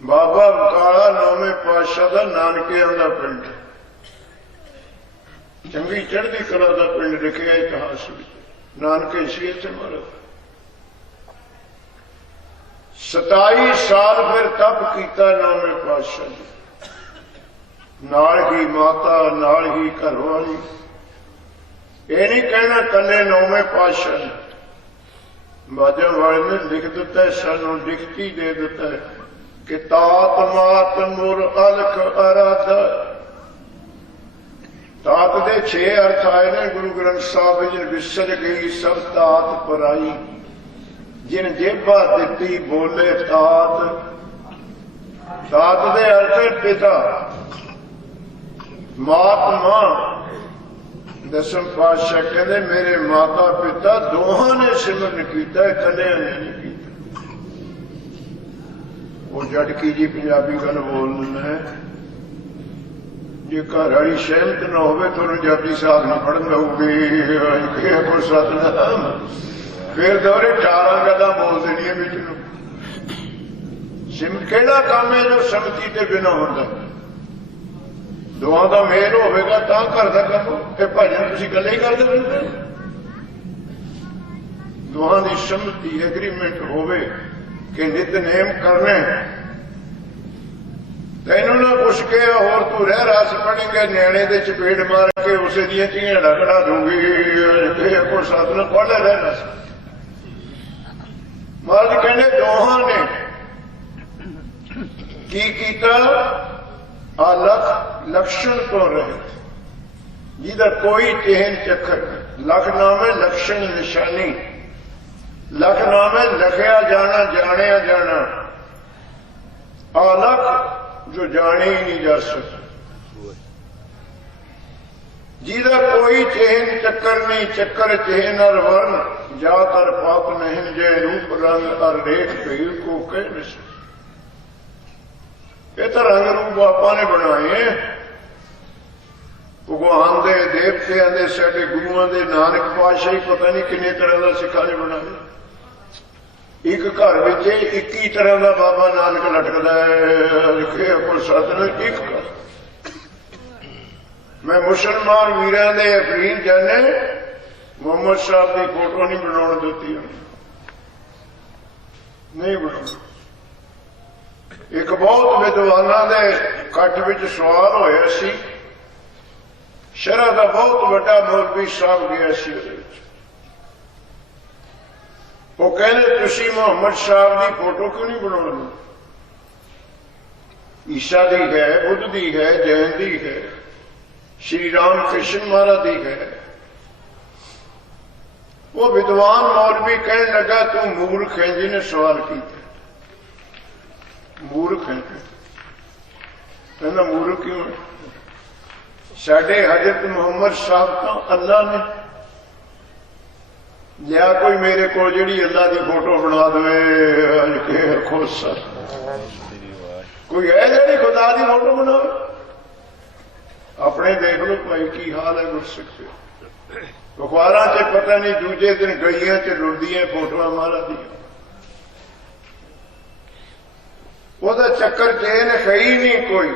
ਬਾਬਾ ਬਕਾਲਾ 9ਵੇਂ ਪਾਤਸ਼ਾਹ ਦਾ ਨਾਨਕਿਆਂ ਦਾ ਪਿੰਡ, ਚੰਗੀ ਚੜ੍ਹਦੀ ਕਲਾ ਦਾ ਪਿੰਡ ਲਿਖਿਆ ਇਤਿਹਾਸ ਵਿੱਚ। ਨਾਨਕੇ ਸੀ ਇੱਥੇ ਮਹਾਰਾਜ 27 ਸਾਲ ਫਿਰ ਤਪ ਕੀਤਾ 9ਵੇਂ ਪਾਤਸ਼ਾਹ ਜੀ। ਨਾਲ ਹੀ ਮਾਤਾ, ਨਾਲ ਹੀ ਘਰ ਵਾਲੀ। ਇਹ ਨਹੀਂ ਕਹਿਣਾ ਕੱਲੇ 9ਵੇਂ ਪਾਤਸ਼ਾਹ ਨੇ, ਬਾਜਾਂ ਵਾਲੇ ਨੇ ਲਿਖ ਦਿੱਤਾ, ਸਾਨੂੰ ਲਿਖਤੀ ਦੇ ਦਿੱਤਾ ਕਿ ਤਾਤ ਮਾਤ ਮੁਰ ਅਲਖ ਅਰਾਧਾ। ਤਾਤ ਦੇ 6 ਅਰਥ ਆਏ ਨੇ ਗੁਰੂ ਗ੍ਰੰਥ ਸਾਹਿਬ ਵਿੱਚ। ਵਿਸਰ ਗਈ ਸਭ ਤਾਤ ਪਰਾਈ, ਜਿਨ ਜੇਬਾ ਦਿੱਤੀ ਬੋਲੇ ਤਾਤ। ਤਾਤ ਦੇ ਅਰਥ ਪਿਤਾ, ਮਾਤ ਮਾਂ। ਦਸਮ ਪਾਤਸ਼ਾਹ ਕਹਿੰਦੇ ਮੇਰੇ ਮਾਤਾ ਪਿਤਾ ਦੋਹਾਂ ਨੇ ਸਿਮਰਨ ਕੀਤਾ, ਇਕੱਲਿਆਂ ਨੇ ਨਹੀਂ ਕੀਤਾ। ਉਹ ਜਟਕੀ ਜੀ ਪੰਜਾਬੀ ਗੱਲ ਬੋਲ ਦਿੰਦਾ ਹੈ, ਜੇ ਘਰ ਵਾਲੀ ਸਹਿਮਤ ਨਾ ਹੋਵੇ ਤੁਹਾਨੂੰ ਜਪਜੀ ਸਾਹਿਬ ਨਹੀਂ ਪੜ੍ਹਨ ਦਊਗੀ। ਕੋ ਸਤਨਾਮ ਫਿਰ ਦੋਰੇ 18 ਗੱਲਾਂ ਬੋਲ ਦੇਣੀਆਂ ਵਿੱਚ ਨੂੰ। ਸਿਮਰਨ ਕਿਹੜਾ ਕੰਮ ਹੈ ਜੋ ਸੰਮਤੀ ਤੇ ਬਿਨਾਂ ਹੁੰਦਾ? ਦੋਹਾਂ ਦਾ ਮੇਲ ਹੋਵੇਗਾ ਤਾਂ ਘਰ ਦਾ ਕੰਮ। ਇਹ ਭਜਨ ਤੁਸੀਂ ਇਕੱਲੇ ਹੀ ਕਰਦੇ ਰਹਿੰਦੇ। ਦੋਹਾਂ ਦੀ ਸੰਮਤੀ ਐਗਰੀਮੈਂਟ ਹੋਵੇ ਕਿ ਨਿਤਨੇਮ ਕਰਨੇ। ਤੈਨੂੰ ਨਾ ਪੁੱਛ ਕੇ ਹੋਰ ਤੂੰ ਰਹਿ ਰਾਸ ਪੜੇਂਗੇ, ਨਿਆਣੇ ਦੇ ਚਪੇੜ ਮਾਰ ਕੇ ਉਸੇ ਦੀਆਂ ਚੀਆਂ ਲਕੜਾ ਦੂੰਗੀ। ਕੋ ਸਾਧਨ ਕੋਲੇ ਰਹਿ ਰਾਸ। ਮਹਾਰਾਜ ਕਹਿੰਦੇ ਦੋਹਾਂ ਨੇ ਕੀ ਕੀਤਾ? ਆ ਲਕਸ਼ਣ ਤੋਂ ਰਹਿਤ, ਜਿਹਦਾ ਕੋਈ ਚਿਹਨ ਚੱਕਰ ਨਹੀਂ। ਲਖ ਨਾਮ ਹੈ ਲਕਸ਼ਣ ਨਿਸ਼ਾਨੀ। ਲਖ ਨਾਮ ਹੈ ਲਖਿਆ ਜਾਣਾ, ਜਾਣਿਆ ਜਾਣਾ। ਆਲਖ ਜੋ ਜਾਣੇ ਹੀ ਨਹੀਂ ਜਾ ਸਕਦਾ, ਜਿਹਦਾ ਕੋਈ ਚਿਹਨ ਚੱਕਰ ਨਹੀਂ। ਚੱਕਰ ਚਿਹਨ ਅਰ ਵਰਨ, ਜਾਤ ਅਰ ਪਾਤ ਨਹੀਂ। ਜੈ ਰੂਪ ਰੰਗ ਅਰ ਰੇਖ ਭੇਲ ਕੋ ਕਹਿ ਨਹੀਂ ਸਕਦਾ। ਇਹ ਤਾਂ ਰੰਗ ਰੂਪ ਆਪਾਂ ਨੇ ਬਣਾਏ। ਭਗਵਾਨ ਦੇ, ਦੇਵਤਿਆਂ ਦੇ, ਸਾਡੇ ਗੁਰੂਆਂ ਦੇ, ਨਾਨਕ ਪਾਤਸ਼ਾਹ ਹੀ ਪਤਾ ਨਹੀਂ ਕਿੰਨੇ ਤਰ੍ਹਾਂ ਦਾ ਸਿੱਖਾਂ ਨੇ ਬਣਾਇਆ। ਇੱਕ ਘਰ ਵਿੱਚ 21 ਤਰ੍ਹਾਂ ਦਾ ਬਾਬਾ ਨਾਨਕ ਲਟਕਦਾ ਹੈ। ਲਿਖੇ ਕੋ ਸਤਨ ਇੱਕ ਘਰ। ਮੈਂ ਮੁਸਲਮਾਨ ਵੀਰਾਂ ਦੇ ਅਫਰੀਨ ਜਾਣੇ ਮੁਹੰਮਦ ਸਾਹਿਬ ਦੀ ਫੋਟੋ ਨਹੀਂ ਬਣਾਉਣ ਦਿੱਤੀ, ਨਹੀਂ ਬਣਾਉਣੀ। ਇੱਕ ਬਹੁਤ ਵਿਦਵਾਨਾਂ ਦੇ ਇਕੱਠ ਵਿੱਚ ਸਵਾਲ ਹੋਇਆ ਸੀ। ਸ਼ਰਅ ਦਾ ਬਹੁਤ ਵੱਡਾ ਮੌਲਵੀ ਸਾਹਿਬ ਗਿਆ ਸੀ ਉਹਦੇ ਵਿੱਚ। ਉਹ ਕਹਿੰਦੇ ਤੁਸੀਂ ਮੁਹੰਮਦ ਸਾਹਿਬ ਦੀ ਫੋਟੋ ਕਿਉਂ ਨਹੀਂ ਬਣਾਉਣੀ? ਈਸਾ ਦੀ ਹੈ, ਬੁੱਧ ਦੀ ਹੈ, ਜੈਨ ਦੀ ਹੈ, ਸ਼੍ਰੀ ਰਾਮ ਕ੍ਰਿਸ਼ਨ ਮਹਾਰਾਜ ਦੀ ਹੈ। ਉਹ ਵਿਦਵਾਨ ਮੌਲਵੀ ਕਹਿਣ ਲੱਗਾ ਤੂੰ ਮੂਰਖ ਹੈ। ਜਿਹਨੇ ਸਵਾਲ ਕੀਤਾ ਮੂਰਖ ਹੈ। ਕਹਿੰਦਾ ਮੂਰਖ ਕਿਉਂ? ਸਾਡੇ ਹਜ਼ਰਤ ਮੁਹੰਮਦ ਸਾਹਿਬ ਤਾਂ ਅੱਲਾ ਨੇ। ਜਾਂ ਕੋਈ ਮੇਰੇ ਕੋਲ ਜਿਹੜੀ ਅੱਲਾ ਦੀ ਫੋਟੋ ਬਣਾ ਦੇਵੇ ਖੁਸ਼। ਕੋਈ ਹੈ ਜਿਹੜੀ ਖੁਦਾ ਦੀ ਫੋਟੋ ਬਣਾਵੇ? ਆਪਣੇ ਦੇਖ ਲਓ ਭਾਈ ਕੀ ਹਾਲ ਹੈ ਗੁਰਸਿੱਖ ਦੇ। ਅਖਬਾਰਾਂ 'ਚ ਪਤਾ ਨਹੀਂ ਦੂਜੇ ਦਿਨ ਗਲੀਆਂ 'ਚ ਲੁੱਟਦੀਆਂ ਫੋਟੋਆਂ ਮਹਾਰਾਜ ਦੀਆਂ। ਉਹਦਾ ਚੱਕਰ ਚੇਨ ਹੈ ਹੀ ਨਹੀਂ ਕੋਈ।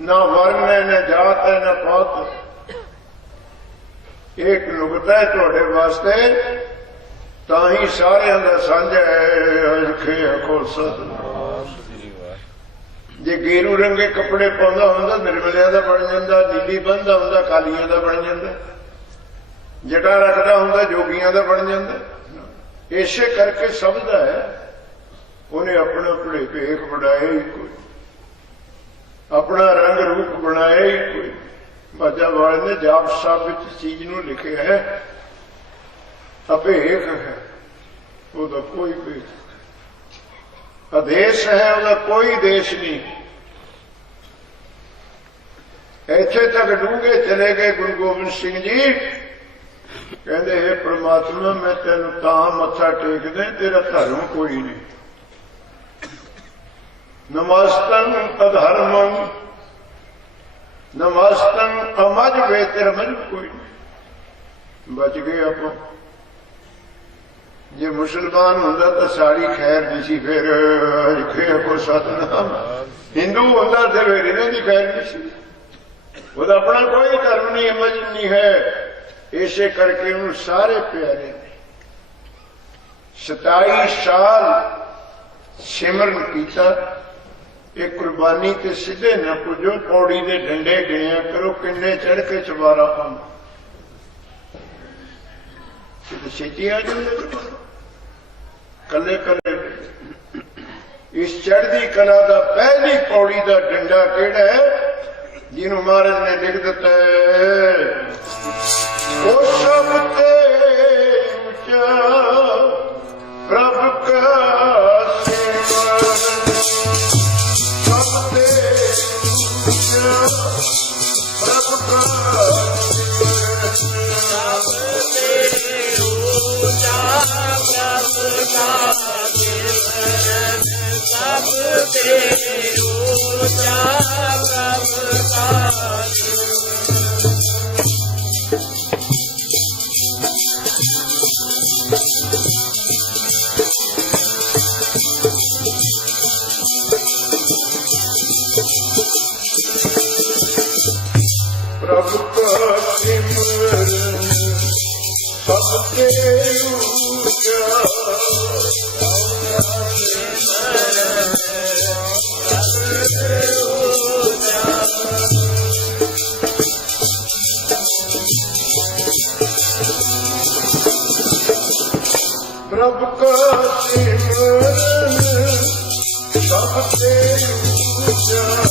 ਨਾ ਵਰਨ ਹੈ, ਨਾ ਜਾਤ ਹੈ, ਨਾ ਪਾਤ। ਇੱਕ ਨੁਕਤਾ ਹੈ ਤੁਹਾਡੇ ਵਾਸਤੇ, ਤਾਂ ਹੀ ਸਾਰਿਆਂ ਦਾ ਸਾਂਝਾ ਹੈ। ਜੇ ਗੇਰੂ ਰੰਗੇ ਕੱਪੜੇ ਪਾਉਂਦਾ ਹੁੰਦਾ ਨਿਰਮਲਿਆਂ ਦਾ ਬਣ ਜਾਂਦਾ, ਨੀਲੀ ਬੰਨਦਾ ਹੁੰਦਾ ਕਾਲੀਆਂ ਦਾ ਬਣ ਜਾਂਦਾ, ਜਟਾ ਰੱਖਦਾ ਹੁੰਦਾ ਜੋਗੀਆਂ ਦਾ ਬਣ ਜਾਂਦਾ। ਇਸੇ ਕਰਕੇ ਸਮਝਦਾ ਹੈ ਉਹਨੇ ਆਪਣਾ ਭੇਖ ਬਣਾਇਆ ਹੀ ਕੋਈ, ਆਪਣਾ ਰੰਗ ਰੂਪ ਬਣਾਇਆ ਹੀ ਕੋਈ। ਬਾਜਾ ਵਾਲੇ ਨੇ ਜਾਪ ਸਾਹਿਬ ਵਿੱਚ ਚੀਜ਼ ਨੂੰ ਲਿਖਿਆ ਹੈ ਅਭੇਖ ਹੈ, ਉਹਦਾ ਕੋਈ ਭੇਖ। ਆਦੇਸ਼ ਹੈ, ਉਹਦਾ ਕੋਈ ਦੇਸ਼ ਨਹੀਂ। ਇੱਥੇ ਤੱਕ ਡੂੰਘੇ ਚਲੇ ਗਏ ਗੁਰੂ ਗੋਬਿੰਦ ਸਿੰਘ ਜੀ। ਕਹਿੰਦੇ ਹੈ ਪ੍ਰਮਾਤਮਾ ਮੈਂ ਤੈਨੂੰ ਤਾਂ ਮੱਥਾ ਟੇਕਦਾ ਤੇਰਾ ਧਰਮ ਕੋਈ ਨਹੀਂ। ਨਮਸਤੰ ਅਧਰਮੰ ਨਮਸਤੰ ਅਮਜ ਵੇ ਤੇਰਾ ਮਨ ਕੋਈ ਨਹੀਂ। ਬਚ ਗਏ ਆਪਾਂ। ਜੇ ਮੁਸਲਮਾਨ ਹੁੰਦਾ ਤਾਂ ਸਾਰੀ ਖੈਰ ਨਹੀਂ ਸੀ। ਫਿਰ ਕੋ ਸਤਨਾਮ। ਹਿੰਦੂ ਹੁੰਦਾ ਤੇ ਫਿਰ ਇਹਨਾਂ ਦੀ ਖੈਰ ਨਹੀਂ ਸੀ। ਉਹਦਾ ਆਪਣਾ ਕੋਈ ਧਰਮ ਨਹੀਂ, ਅਮਜ ਨਹੀਂ ਹੈ। ਇਸੇ ਕਰਕੇ ਉਹਨੂੰ ਸਾਰੇ ਪਿਆਰੇ ਨੇ। 27 ਸਾਲ ਸਿਮਰਨ ਕੀਤਾ। ਇਹ ਕੁਰਬਾਨੀ ਤੇ ਸਿੱਧੇ ਨਾ ਪੁੱਜੋ, ਪੌੜੀ ਦੇ ਡੰਡੇ ਗਿਣਿਆ ਕਰੋ ਕਿੰਨੇ ਚੜ ਕੇ ਚਵਾਰਾ ਪਾਉਂ। ਕਿਤੇ ਛੇਤੀ ਆ ਜਾਂਦੇ ਕੱਲੇ ਕੱਲੇ। ਇਸ ਚੜ੍ਹਦੀ ਕਲਾ ਦਾ ਪਹਿਲੀ ਪੌੜੀ ਦਾ ਡੰਡਾ ਕਿਹੜਾ ਹੈ? ਜਿਹਨੂੰ ਮਹਾਰਾਜ ਨੇ ਲਿਖ ਦਿੱਤਾ ਹੈ, ਉਹ ਸਭ ਤੇ ਉੱਚਾ ਪ੍ਰਭ ਕਾ ਸਿਮਰਨ, ਸਭ ਤੇ ਉੱਚਾ ਪ੍ਰਭ ਕਾ ਪ੍ਰਭ ਕਾ ਸਿਮਰਨ ਸਭ ਤੇ ਉੱਚਾ ਪ੍ਰਭ ਕਾ ਸਿਮਰਨ ਸਭ ਤੇ ਉੱਚਾ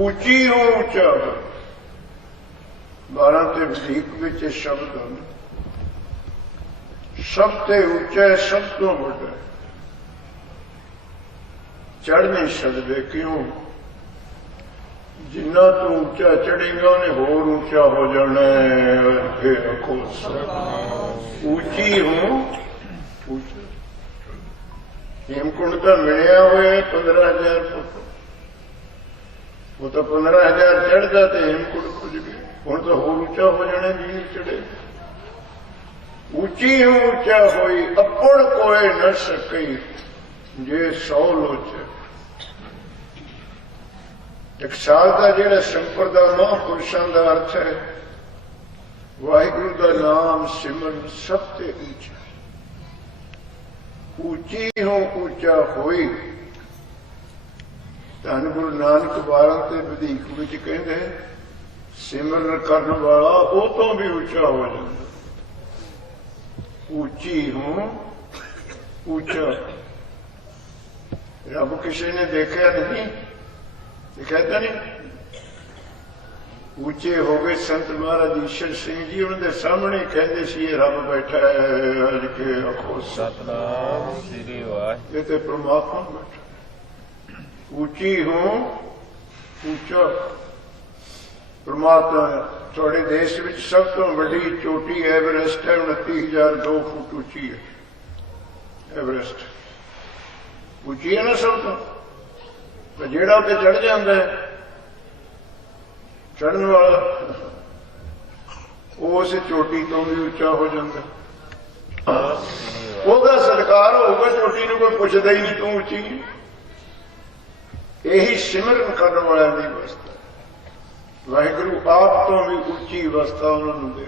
ਉੱਚੀ ਨੂੰ ਉੱਚਾ 12 ਤੇ ਵਸੀਕ ਵਿੱਚ ਸ਼ਬਦ ਹਨ। ਸਭ ਤੇ ਉੱਚਾ ਸਭ ਤੋਂ ਵੱਡਾ, ਚੜ੍ਹ ਨਹੀਂ ਸਕਦੇ। ਕਿਉਂ? ਜਿੰਨਾ ਤੂੰ ਉੱਚਾ ਚੜ੍ਹੇਗਾ ਉਹਨੇ ਹੋਰ ਉੱਚਾ ਹੋ ਜਾਣਾ ਹੈ। ਫਿਰ ਰੱਖੋ ਉੱਚੀ ਹੂੰ ਉੱਚਾ। ਹੇਮਕੁੰਡ ਤਾਂ ਮਿਲਿਆ ਹੋਇਆ 15,000 ਫੁੱਟ, ਉਹ ਤਾਂ 15,000 ਚੜ੍ਹਦਾ ਤੇ ਹੇਮਕੁੰਡ ਪੁੱਜ ਗਏ। ਹੁਣ ਤਾਂ ਹੋਰ ਉੱਚਾ ਹੋ ਜਾਣਾ ਜੀ ਨਹੀਂ ਚੜ੍ਹੇ। ਉੱਚੀ ਹੂੰ ਉੱਚਾ ਹੋਈ ਆਪਣ ਕੋਏ ਨ ਸਕਈ ਜੇ 100 ਲੋਚੇ। ਇੱਕ ਸਾਲ ਦਾ ਜਿਹੜਾ ਸੰਪਰਦਾ ਮਹਾਂਪੁਰਸ਼ਾਂ ਦਾ ਅਰਥ ਹੈ, ਵਾਹਿਗੁਰੂ ਦਾ ਨਾਮ ਸਿਮਰਨ ਸਭ ਤੇ ਉੱਚਾ। ਉੱਚੀ ਹੂੰ ਉੱਚਾ ਹੋਈ। ਧੰਨ ਗੁਰੂ ਨਾਨਕ 12 ਤੇ ਵਧੀਕ ਵਿੱਚ ਕਹਿੰਦੇ, ਸਿਮਰਨ ਕਰਨ ਵਾਲਾ ਉਹ ਤੋਂ ਵੀ ਉੱਚਾ ਹੋ ਜਾਂਦਾ। ਉੱਚੀ ਹੂੰ ਉੱਚਾ। ਰੱਬ ਕਿਸੇ ਨੇ ਦੇਖਿਆ ਨਹੀਂ, ਕਹਿੰਦਾ ਨਹੀਂ। ਉੱਚੇ ਹੋ ਗਏ ਸੰਤ ਮਹਾਰਾਜ ਈਸ਼ਰ ਸਿੰਘ ਜੀ, ਉਹਨਾਂ ਦੇ ਸਾਹਮਣੇ ਕਹਿੰਦੇ ਸੀ ਇਹ ਰੱਬ ਬੈਠਾ ਹੈ। ਅੱਜ ਕੇ ਆਖੋ ਸਤਿਨਾਮ ਸ੍ਰੀ ਵਾਹਿਗੁਰੂ। ਇਹ ਤੇ ਪ੍ਰਮਾਤਮਾ ਬੈਠਾ। ਉੱਚੀ ਹੂੰ ਉੱਚਾ ਪ੍ਰਮਾਤਮਾ। ਤੁਹਾਡੇ ਦੇਸ਼ ਵਿੱਚ ਸਭ ਤੋਂ ਵੱਡੀ ਚੋਟੀ ਐਵਰੈਸਟ ਹੈ, 29,002 ਫੁੱਟ ਉੱਚੀ ਹੈ ਐਵਰੈਸਟ। ਉੱਚੀ ਹੈ ਨਾ ਸਭ ਤੋਂ। ਤਾਂ ਜਿਹੜਾ ਉੱਤੇ ਚੜ੍ਹ ਜਾਂਦਾ ਹੈ, ਚੜ੍ਹਨ ਵਾਲਾ, ਉਹ ਉਸ ਚੋਟੀ ਤੋਂ ਵੀ ਉੱਚਾ ਹੋ ਜਾਂਦਾ। ਉਹਦਾ ਸਤਿਕਾਰ ਹੋਊਗਾ, ਚੋਟੀ ਨੂੰ ਕੋਈ ਪੁੱਛਦਾ ਹੀ ਨਹੀਂ ਤੂੰ ਉੱਚੀ। ਇਹੀ ਸਿਮਰਨ ਕਰਨ ਵਾਲਿਆਂ ਦੀ ਅਵਸਥਾ। ਵਾਹਿਗੁਰੂ ਆਪ ਤੋਂ ਵੀ ਉੱਚੀ ਅਵਸਥਾ ਉਹਨਾਂ ਨੂੰ ਦੇ।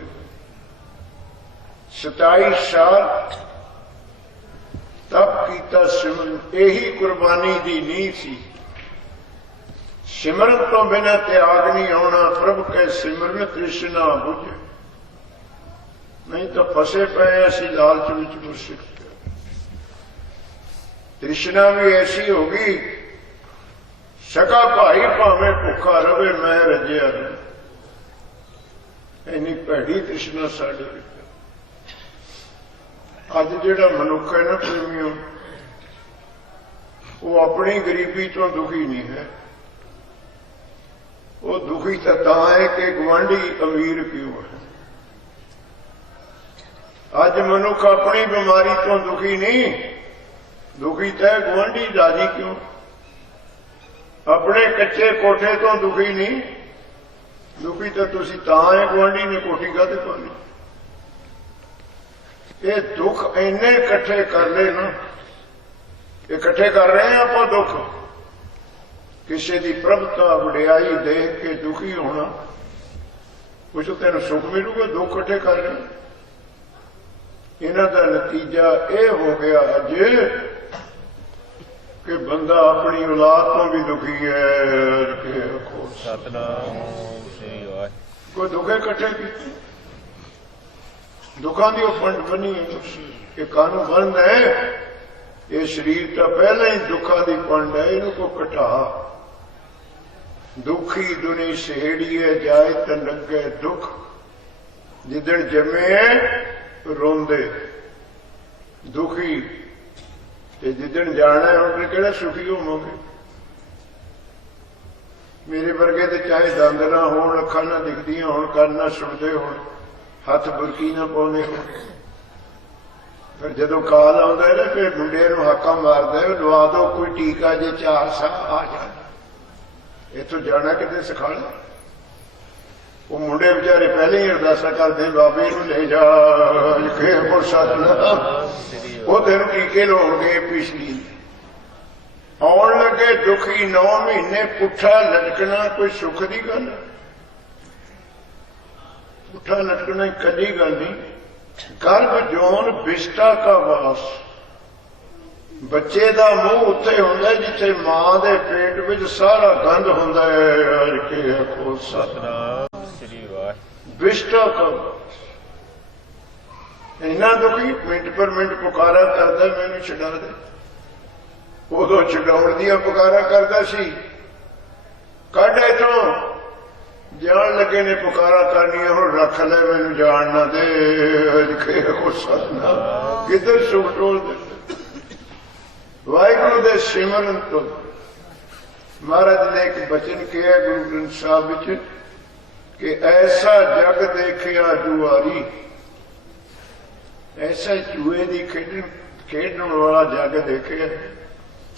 27 ਸਾਲ ਕੀਤਾ ਸਿਮਰਨ, ਇਹੀ ਕੁਰਬਾਨੀ ਦੀ ਨੀਂਹ ਸੀ। ਸਿਮਰਨ ਤੋਂ ਬਿਨਾਂ ਤਿਆਗ ਨਹੀਂ ਆਉਣਾ। ਪ੍ਰਭ ਕੇ ਸਿਮਰਨ ਤ੍ਰਿਸ਼ਨਾ ਬੁਝ, ਨਹੀਂ ਤਾਂ ਫਸੇ ਪਏ ਅਸੀਂ ਲਾਲਚ ਵਿੱਚ ਗੁਰਸਿੱਖ। ਤ੍ਰਿਸ਼ਨਾ ਵੀ ਐਸੀ ਹੋ ਗਈ, ਸਕਾ ਭਾਈ ਭਾਵੇਂ ਭੁੱਖਾ ਰਵੇ ਮੈਂ ਰੱਜਿਆ ਨਹੀਂ। ਇੰਨੀ ਭੈੜੀ ਤ੍ਰਿਸ਼ਨਾ ਸਾਡੇ ਵਿੱਚ। ਅੱਜ ਜਿਹੜਾ ਮਨੁੱਖ ਹੈ ਨਾ ਪ੍ਰੇਮੀਓ, ਉਹ ਆਪਣੀ ਗਰੀਬੀ ਤੋਂ ਦੁਖੀ ਨਹੀਂ ਹੈ। ਉਹ ਦੁਖੀ ਤਾਂ ਹੈ ਕਿ ਗੁਆਂਢੀ ਅਮੀਰ ਕਿਉਂ ਹੈ। ਅੱਜ ਮਨੁੱਖ ਆਪਣੀ ਬਿਮਾਰੀ ਤੋਂ ਦੁਖੀ ਨਹੀਂ, ਦੁਖੀ ਤਾਂ ਗੁਆਂਢੀ ਰਾਜੀ ਕਿਉਂ। ਆਪਣੇ ਕੱਚੇ ਕੋਠੇ ਤੋਂ ਦੁਖੀ ਨਹੀਂ, ਦੁਖੀ ਤਾਂ ਤੁਸੀਂ ਤਾਂ ਹੈ ਗੁਆਂਢੀ ਨੇ ਕੋਠੀ ਕਾਹਤੇ ਪਾਣੀ। ਇਹ ਦੁੱਖ ਇੰਨੇ ਇਕੱਠੇ ਕਰ ਲਏ ਨਾ, ਇਕੱਠੇ ਕਰ ਰਹੇ ਹਾਂ ਆਪਾਂ ਦੁੱਖ। ਕਿਸੇ ਦੀ ਪ੍ਰਭਤਾ ਵਡਿਆਈ ਦੇਖ ਕੇ ਦੁਖੀ ਹੋਣਾ, ਕੁਝ ਤੈਨੂੰ ਸੁੱਖ ਮਿਲੂਗਾ। ਦੁੱਖ ਇਕੱਠੇ ਕਰ ਰਹੇ। ਇਹਨਾਂ ਦਾ ਨਤੀਜਾ ਇਹ ਹੋ ਗਿਆ ਅੱਜ ਕਿ ਬੰਦਾ ਆਪਣੀ ਔਲਾਦ ਤੋਂ ਵੀ ਦੁਖੀ ਹੈ। ਸਤਨਾਮ ਸ੍ਰੀ ਵਾਹਿਗੁਰੂ। ਕੋਈ ਦੁੱਖੇ ਇਕੱਠੇ ਕੀਤੇ, ਦੁੱਖਾਂ ਦੀ ਉਹ ਫੰਡ ਬਣੀ ਹੈ। ਇਹ ਕਾਨੂੰਨ ਬੰਦ ਹੈ। ਇਹ ਸਰੀਰ ਤਾਂ ਪਹਿਲਾਂ ਹੀ ਦੁੱਖਾਂ ਦੀ ਫੰਡ ਹੈ, ਇਹਨੂੰ ਕੋ ਘਟਾ। ਦੁਖੀ ਦੁਨੀ ਸਹੇੜੀਏ ਜਾਏ ਤਾਂ ਲੱਗੇ ਦੁੱਖ, ਜਿੱਦਣ ਜੰਮੇ ਰੋਂਦੇ ਦੁਖੀ, ਤੇ ਜਿੱਦਣ ਜਾਣਾ ਉਹਨੇ ਕਿਹੜਾ ਸੁਖੀ ਹੋਵੋਗੇ। ਮੇਰੇ ਵਰਗੇ ਤੇ ਚਾਹੇ ਦੰਦ ਨਾ ਹੋਣ, ਅੱਖਾਂ ਨਾ ਦਿਖਦੀਆਂ ਹੋਣ, ਕੰਨ ਨਾ ਸੁਣਦੇ ਹੋਣ, ਹੱਥ ਬੁਰਕੀ ਨਾ ਪਾਉਂਦੇ ਹੋਣ, ਫਿਰ ਜਦੋਂ ਕਾਲ ਆਉਂਦਾ ਹੈ ਨਾ, ਫਿਰ ਮੁੰਡੇ ਨੂੰ ਹਾਕਾ ਮਾਰਦਾ, ਲਵਾ ਦੋ ਕੋਈ ਟੀਕਾ ਜੇ 4 ਸਾਲ ਆ ਜਾਣਾ। ਇੱਥੋਂ ਜਾਣਾ ਕਿਤੇ ਸਿਖਾਣਾ। ਉਹ ਮੁੰਡੇ ਵਿਚਾਰੇ ਪਹਿਲੇ ਹੀ ਅਰਦਾਸਾਂ ਕਰਦੇ, ਬਾਬੇ ਨੂੰ ਲੈ ਜਾ ਲਿਖੇ ਸਤਨਾਮ, ਉਹ ਤੈਨੂੰ ਟੀਕੇ ਲਾਉਣਗੇ। ਪਿਛਲੀ ਆਉਣ ਲੱਗੇ ਦੁਖੀ 9 ਮਹੀਨੇ ਪੁੱਠਾ ਲਟਕਣਾ ਕੋਈ ਸੁੱਖ ਦੀ ਗੱਲ। ਪੁੱਠਾ ਲਟਕਣਾ ਕਦੀ ਗੱਲ ਨਹੀਂ। ਗਰਭ ਜੋਨ ਵਿਸ਼ਟਾ ਕਾ ਵਾਸ, ਬੱਚੇ ਦਾ ਮੂੰਹ ਉੱਥੇ ਹੁੰਦਾ ਜਿੱਥੇ ਮਾਂ ਦੇ ਪੇਟ ਵਿੱਚ ਸਾਰਾ ਗੰਦ ਹੁੰਦਾ ਹੈ। ਹਰ ਕੇ ਖੋ ਸਤਨਾਮ ਸ੍ਰੀ ਵਾਹਿਗੁਰੂ। ਵਿਸ਼ਟਾ ਕਾ ਇੰਨਾ ਦੁਖੀ, ਮਿੰਟ ਪਰ ਮਿੰਟ ਪੁਕਾਰਾ ਕਰਦਾ, ਮੈਨੂੰ ਛਡਾ ਦੇ। ਉਦੋਂ ਛਡਾਉਣ ਦੀਆਂ ਪੁਕਾਰਾ ਕਰਦਾ ਸੀ, ਕੱਢ ਇੱਥੋਂ। ਜਾਣ ਲੱਗੇ ਨੇ ਪੁਕਾਰਾ ਕਰਨੀਆਂ, ਹੁਣ ਰੱਖ ਲੈ ਮੈਨੂੰ ਜਾਣ ਨਾ ਦੇ। ਸਤਨਾਮ ਕਿੱਧਰ ਸੁਖ ਟੋਲ ਦੇ। ਵਾਹਿਗੁਰੂ ਦੇ ਸਿਮਰਨ ਤੋਂ ਮਹਾਰਾਜ ਨੇ ਇੱਕ ਬਚਨ ਕਿਹਾ ਗੁਰੂ ਗ੍ਰੰਥ ਸਾਹਿਬ ਵਿੱਚ ਕਿ ਐਸਾ ਜਗ ਦੇਖਿਆ ਜੁਆਰੀ, ਐਸਾ ਚੂਹੇ ਦੀ ਖੇਡਣ ਵਾਲਾ ਜਗ ਦੇਖਿਆ।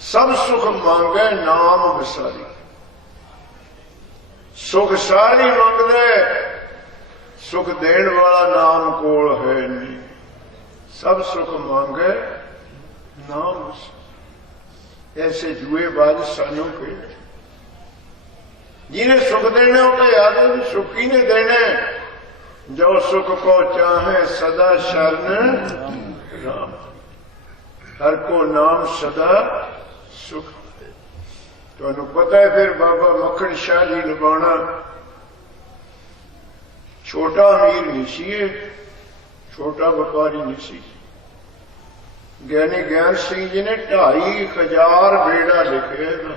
ਸਭ ਸੁਖ ਮੰਗੇ ਨਾਮ ਵਿਸਾਰੀ, ਸੁਖ ਸਾਰੀ ਮੰਗਦੇ, ਸੁਖ ਦੇਣ ਵਾਲਾ ਨਾਮ ਕੋਲ ਹੈ ਨਹੀਂ। ਸਭ ਸੁਖ ਮੰਗੇ ਨਾਮ ਵਿਸਾਰੀ। ऐसे जुएबाज सानू के जिन्हें सुख देने होते याद है, सुखी ने देने। जो सुख को चाहे सदा शरण राम, हर को नाम सदा सुख। तो पता है फिर बाबा मक्खन शाह जी लबाना छोटा अमीर नहीं सी, छोटा व्यापारी नहीं सी। ਗਿਆਨੀ ਗਿਆਨ ਸਿੰਘ ਜੀ ਨੇ 2500 ਬੇੜਾ ਲਿਖਿਆ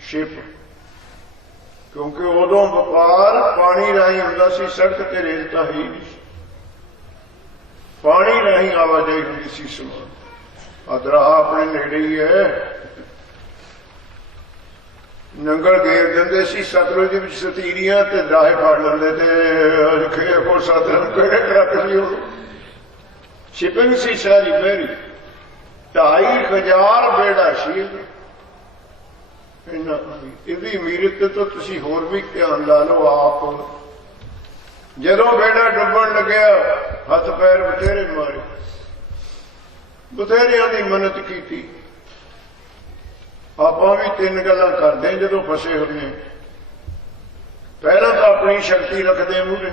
ਸ਼ਿਪ, ਕਿਉਂਕਿ ਉਦੋਂ ਵਪਾਰ ਪਾਣੀ ਰਾਹੀਂ ਹੁੰਦਾ ਸੀ, ਸੜਕ ਤੇ ਰੇਲ ਤਾਂ ਹੀ ਨਹੀਂ, ਪਾਣੀ ਰਾਹੀਂ ਆਵਾਜਾਈ ਹੁੰਦੀ ਸੀ। ਸਮਾਨ ਅਦਰਾਹਾ ਆਪਣੇ ਨੇੜੇ ਹੀ ਹੈ, ਨੰਗਲ ਗੇਰ ਦਿੰਦੇ ਸੀ ਸਤਲੁਜ ਵਿੱਚ ਸਤੀਰੀਆਂ ਤੇ ਰਾਹੇ ਫੜ ਲੈਂਦੇ ਤੇ ਲਿਖੇ ਕੋ ਸਤਲੁਜ ਕਿਹੜੇ ਟਰੱਕ ਸੀ। ਉਹ ਸ਼ਿਪਿੰਗ ਸੀ ਸਾਰੀ ਮੇਰੀ। 2500 ਬੇੜਾ ਸੀ। ਇਹਦੀ ਅਮੀਰਤ ਤੋਂ ਤੁਸੀਂ ਹੋਰ ਵੀ ਧਿਆਨ ਲਾ ਲਓ ਆਪ। ਜਦੋਂ ਬੇੜਾ ਡੁੱਬਣ ਲੱਗਿਆ ਹੱਥ ਪੈਰ ਬਥੇਰੇ ਮਾਰੇ, ਬਥੇਰਿਆਂ ਦੀ ਮਿਹਨਤ ਕੀਤੀ। ਆਪਾਂ ਵੀ 3 ਗੱਲਾਂ ਕਰਦੇ ਜਦੋਂ ਫਸੇ ਹੁੰਦੇ। ਪਹਿਲਾਂ ਤਾਂ ਆਪਣੀ ਸ਼ਕਤੀ ਰੱਖਦੇ ਮੂਹਰੇ,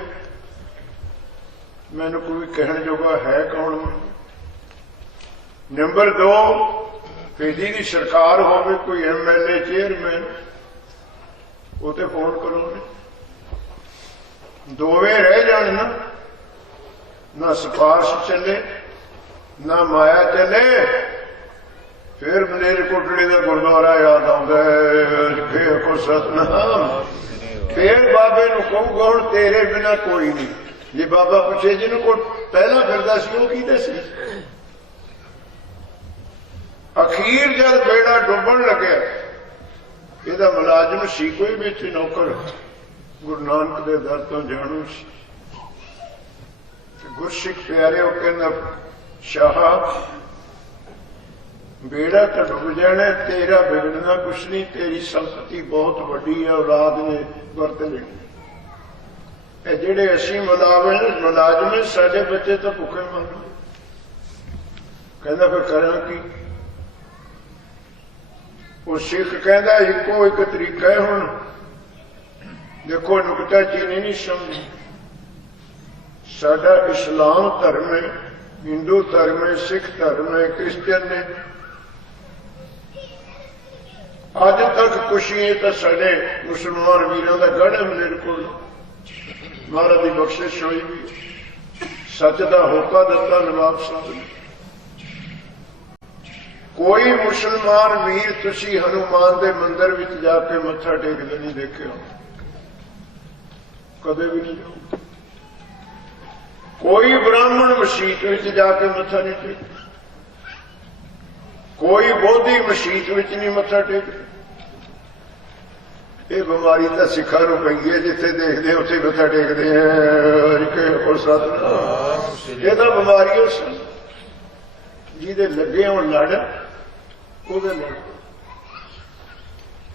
ਮੈਨੂੰ ਕੋਈ ਕਹਿਣ ਜੋਗਾ ਹੈ ਕੌਣ। नंबर 2 कि जिहदी सरकार होवे कोई MLA चेयरमैन उते फोन करो ने दोवें रह जान ना सिफारिश चले ना माया चले फिर मलेरकोटले का गुरुद्वारा याद आता है को सतनाम फिर बाबे नूं कहूगा हुण तेरे बिना कोई नहीं जे बाबा पुछे जिन्हों को पहला फिरदा सी वो कीहदे सी अखीर जब बेड़ा डुबन लगे ਇਹਦਾ मुलाजम सी कोई बिच नौकर गुरु नानक दे दर तो जाणू सी गुरसिख प्यारे वो कहना शाह बेड़ा तो डुब जाना तेरा बिगड़ना कुछ नहीं तेरी संपत्ति बहुत वड्डी है औलाद ने वरत लेनी जेड़े असी मुलाजम साडे बच्चे तो भुखे मर कहना फिर करा की वो सिख कहता इको एक तरीका है हुण देखो नुकता चीनी नहीं समझ साडा इस्लाम धर्म है हिंदू धर्म है सिख धर्म है क्रिश्चियन ने अज तक खुशी है तो साडे मुसलमान वीरों का गढ़ है मेरे को महाराज की बख्शिश हुई भी सच का होका दिता नवाब साहब ने कोई मुसलमान वीर तुसी हनुमान के मंदिर में जाके मत्था टेकते नहीं देखे कदे भी नहीं जाओ कोई ब्राह्मण मसीत में जाके मत्था नहीं टेक कोई बोधी मसीत में नहीं मत्था टेक ये बीमारी तो सिखा नूं पई है जिथे देखते उसे मत्था टेकते हैं ये तो बीमारी जिहदे लगे हो लड़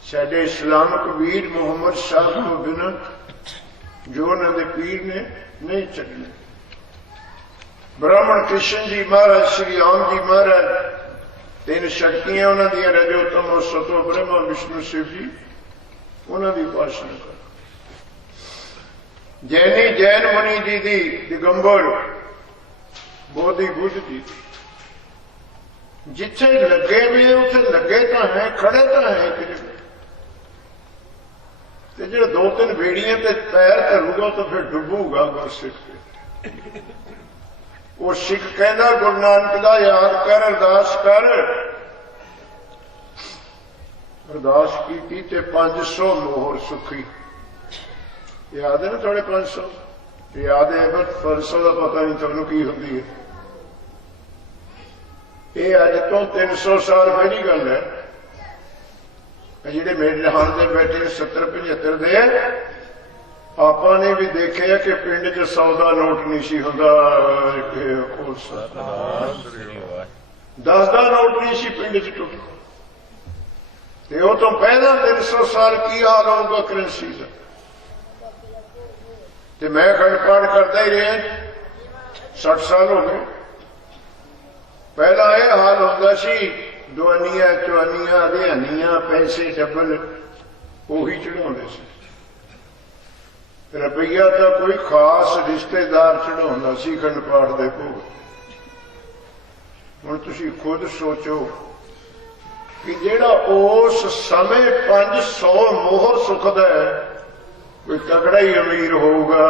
साडे इस्लामिक वीर मुहम्मद साहब को बिना जो उन्होंने पीर ने नहीं चढ़ने ब्राह्मण कृष्ण जी महाराज श्री राम जी महाराज 3 शक्तियां उन्होंने रजो तमो सतो ब्रह्मा विष्णु शिव जी उन्होंने उपासना कर जैनी जैन मुनि जी की दिगंबर बोधि बुद्ध जी जिथे लगे भी उसे लगे तो है खड़े तो है जो 2-3 बेड़ियां पे पैर धरूगा तो फिर डुबूगा गुरसिख वो सिख कहना गुरु नानक का याद कर अरदास कर अरदास की 500 मोहर सुखी याद है ना थोड़े 500 याद है बस 500 का पता नहीं थोनों की होती है ये अज तो 300 साल पहली गल है जिहड़े मेरे हाल से बैठे 70-75 दे आपा ने भी देखे कि पिंड च 100 का नोट नहीं सी हुंदा 10 का नोट नहीं सी पिंड च टुटदा ते वो तो पहला 300 साल की हाल होगा करेंसी का ते मैं खंड पाठ करता ही रहा 60 साल हो गए पहला यह हाल होता सी दुआनिया चुआनिया दिहानिया पैसे डबल उही चढ़ाते से रुपया तो कोई खास रिश्तेदार चढ़ा सी खंड पाठ दे भोग हुण तुसीं खुद सोचो कि जेड़ा उस समय 500 मोहर सुखदा है कोई तगड़ा ही अमीर होगा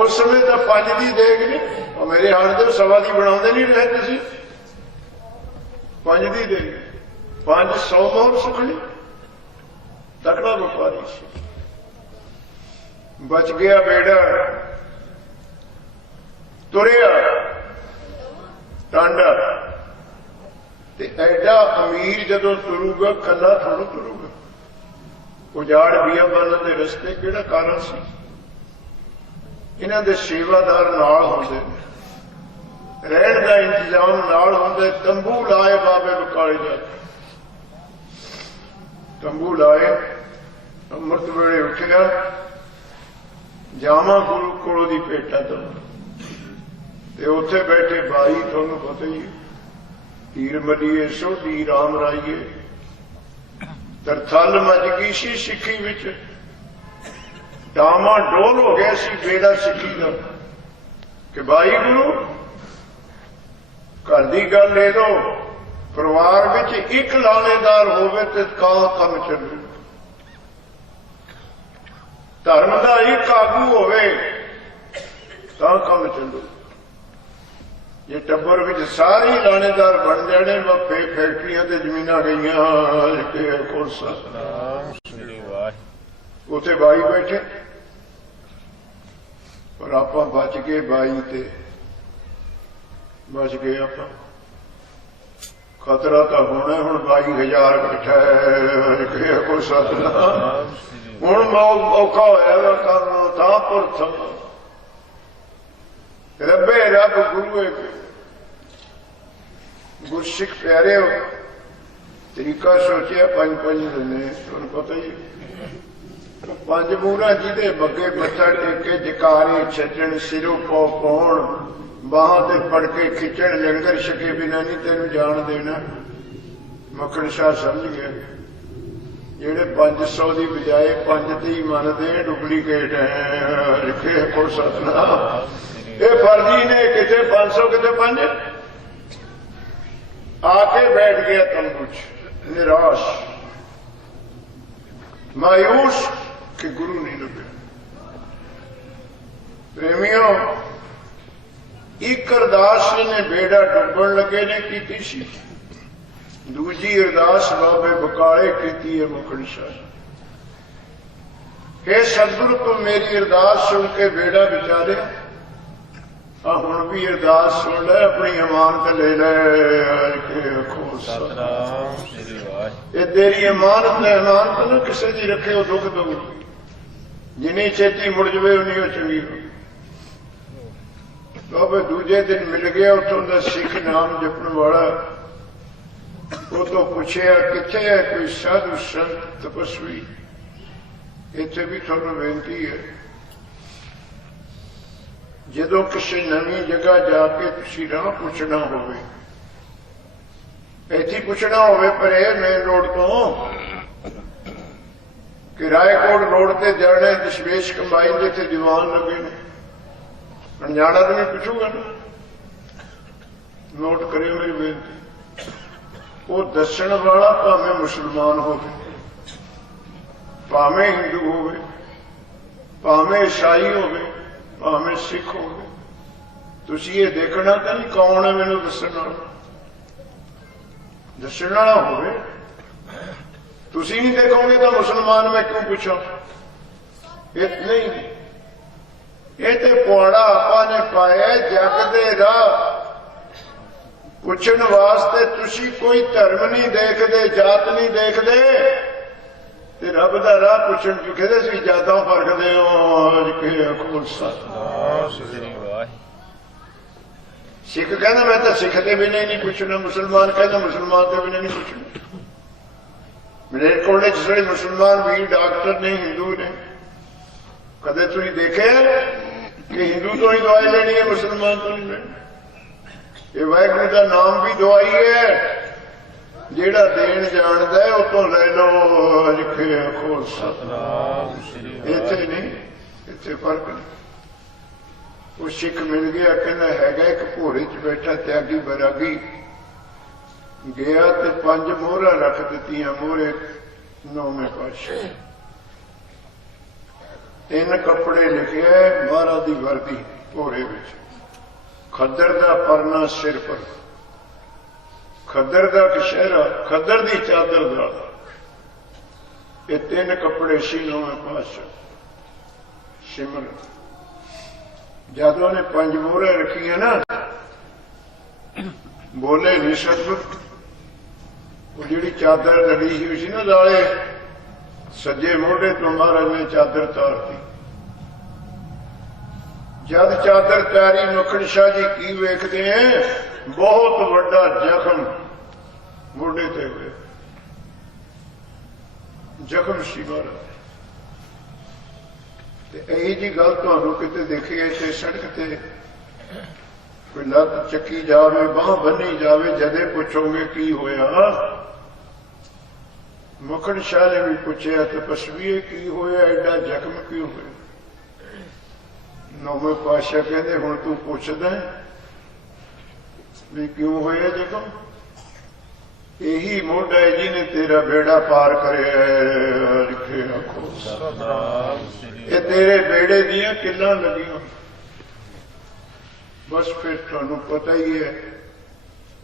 उस समय तो 5 की देख नहीं और मेरे हाल तो 1.25 की बनाते नहीं रहे तुम 5 की देख 500 मोहर सुखनी तगड़ा व्यापारी बच गया बेड़ा तुरया टांडा ते एडा अमीर जदों तुरूगा कला थोड़ा तुरूगा उजाड़ बियाबाना के रस्ते किहड़ा कारण सी इन्हां दे सेवादार नाल होंदे रहण दा इंतजाम नाल होंदे तंबू लाए बाबे बकाले जाके तंबू लाए अमृत वेले उठिया जावा गुरु कोलों दी भेटा तो उत्थे बैठे बाई तुहानूं पता ही तीर मलीए सोधी राम राईए तरथल मच गई सी सिक्खी विच डामा डोल हो गया सी बेड़ा सिक्खी का कि भाई गुरु घर की गल ले लो, परिवार विच एक लाणेदार होवे ते काम चलू। धर्म का एक आगू होवे तां काम चलू। जे टब्बर विच सारे ही लाणेदार बन जाने, फैक्ट्रियां ते जमीनां गईयां कोर्सा उथे बाई बैठे, पर आप बच गए बाई ते बच गए आप। खतरा तो होना हुण 22,000 बैठा है कोई सतनाम। हुण औखा होया करना तां पुरथ रब्बे रब गुरु गुरसिख प्यारे हो। तरीका सोचिया 5-5 ने तुहानूं पता ही 5 मूहरां जिहदे बग्गे मत्था टेके जकारे छड्डण सिरों पाउण बाहां ते फड़ के खिचण लंगर छके बिना नहीं तेनू जान देना। मक्खण शाह समझ गया जेड़े 500 की बजाय 5 ते ही मनदे डुप्लीकेट है को सतनाम। ये फर्जी ने किते 500 किते 5 आके बैठ गया तंबू च निराश मायूस कि गुरु नहीं लगे। प्रेमियों एक अरदास ने बेड़ा डुबन लगे ने की सी, दूजी अरदास बाबे बकाले की है मुखड़ शाह। हे सतगुरु तू मेरी अरदास सुन के बेड़ा विचारे, हुण भी अरदास सुन ले, अपनी अमानत ले ले। ये तेरी अमानत है, अमानत ना किसी की रखे हो दुख दो, जिन्नी छेती मुड़ जाए उन्नी चंगी हो। तो दूजे दिन मिल गया उतों का सिख नाम जपन वाला, वो तो पूछया किथे है कोई साधु संत तपस्वी। इत्थे भी थोड़ा बेनती है, जदों किसी नवी जगह जाके तुसीं राह पुछना होवे, इत्थे पुछना होवे परे मेन रोड तो कि रायकोट रोड ते जाने दशमेश कंबाइन जिथे दीवान लगे ने, अनजाना तो नहीं पूछूगा ना। नोट करियो मेरी बेनती, वो दसण वाला भावें मुसलमान होवे, भावें हिंदू होवे, भावें ईसाई होवे, भावें सिख होवे, तुसीं ये देखना तो नहीं कौन है मैनूं दसण वाला। दसण वाला होवे तुसीं नहीं देखोगे तो मुसलमान मैं क्यों पूछा। ये नहीं, ये तो पौड़ा आपा ने पाया जग दे राह पुछण वास्ते। तुसीं कोई धर्म नहीं देखते, जात नहीं देखते, ते रब दा राह पुछण चु कहदे सी जातां परखदे हो। सिख कहना मैं तो सिख के बिना नहीं पूछना, मुसलमान कहना मुसलमान के बिना नहीं पूछना। मलेरकोटे जिसले मुसलमान भी डॉक्टर ने हिंदू ने, कदे तुसीं देखे कि हिंदू तो ही दवाई लेनी है मुसलमान तो नहीं लेनी। ये वाहिगुरू का नाम भी दवाई है, जेड़ा देन जानदा है उतों ले लो। इत्थे नहीं, इत्थे फर्क नहीं। वो सिख मिल गया, कहना हैगा एक घोड़े च बैठा त्यागी बैरागी, गया तो 5 मोहरा रख दी मोहरे 9वें पातशाह। 3 कपड़े लिखे महाराज की वर्दी घोड़े में, खद्दर का परना सिर पर, खद्दर का कशहरा, खद्दर की चादर का, ये 3 कपड़े सी 9वें पातशाह सिमर। जब उन्हें 5 मोहरे रखिया ना, बोले नहीं सतगुर। वो जी चादर लड़ी हुई सी ना लाले, सज्जे मोढ़े तो महाराज ने चादर तारती। जब चादर तारी मक्खण शाह जी की वेखते हैं, बहुत बड़ा जख्म मोढ़े ते हुए, जख्म सी महाराज। यही जी गल तुहानूं किते देखी इत्थे सड़क ते कोई लत चकी जावे, बांह बनी जावे, जदे पुछोगे की होया। मक्खण शाह ने भी पूछया तपस्वी की होया, एडा जख्म क्यों होया। 9वें पातशाह कहते हुण तू पुछदा ਵੀ ਕਿਉਂ ਹੋਇਆ ਜ਼ਖਮ? ਇਹੀ ਮੋਢਾ ਹੈ ਜਿਹਨੇ ਤੇਰਾ ਬੇੜਾ ਪਾਰ ਕਰਿਆ। ਲਿਖੇ ਆਖੋ ਸਤਨਾਮ ਸ੍ਰੀ ਇਹ ਤੇਰੇ ਬੇੜੇ ਦੀਆਂ ਕਿੱਲਾਂ ਲੱਗੀਆਂ। ਬਸ ਫਿਰ ਤੁਹਾਨੂੰ ਪਤਾ ਹੀ ਹੈ,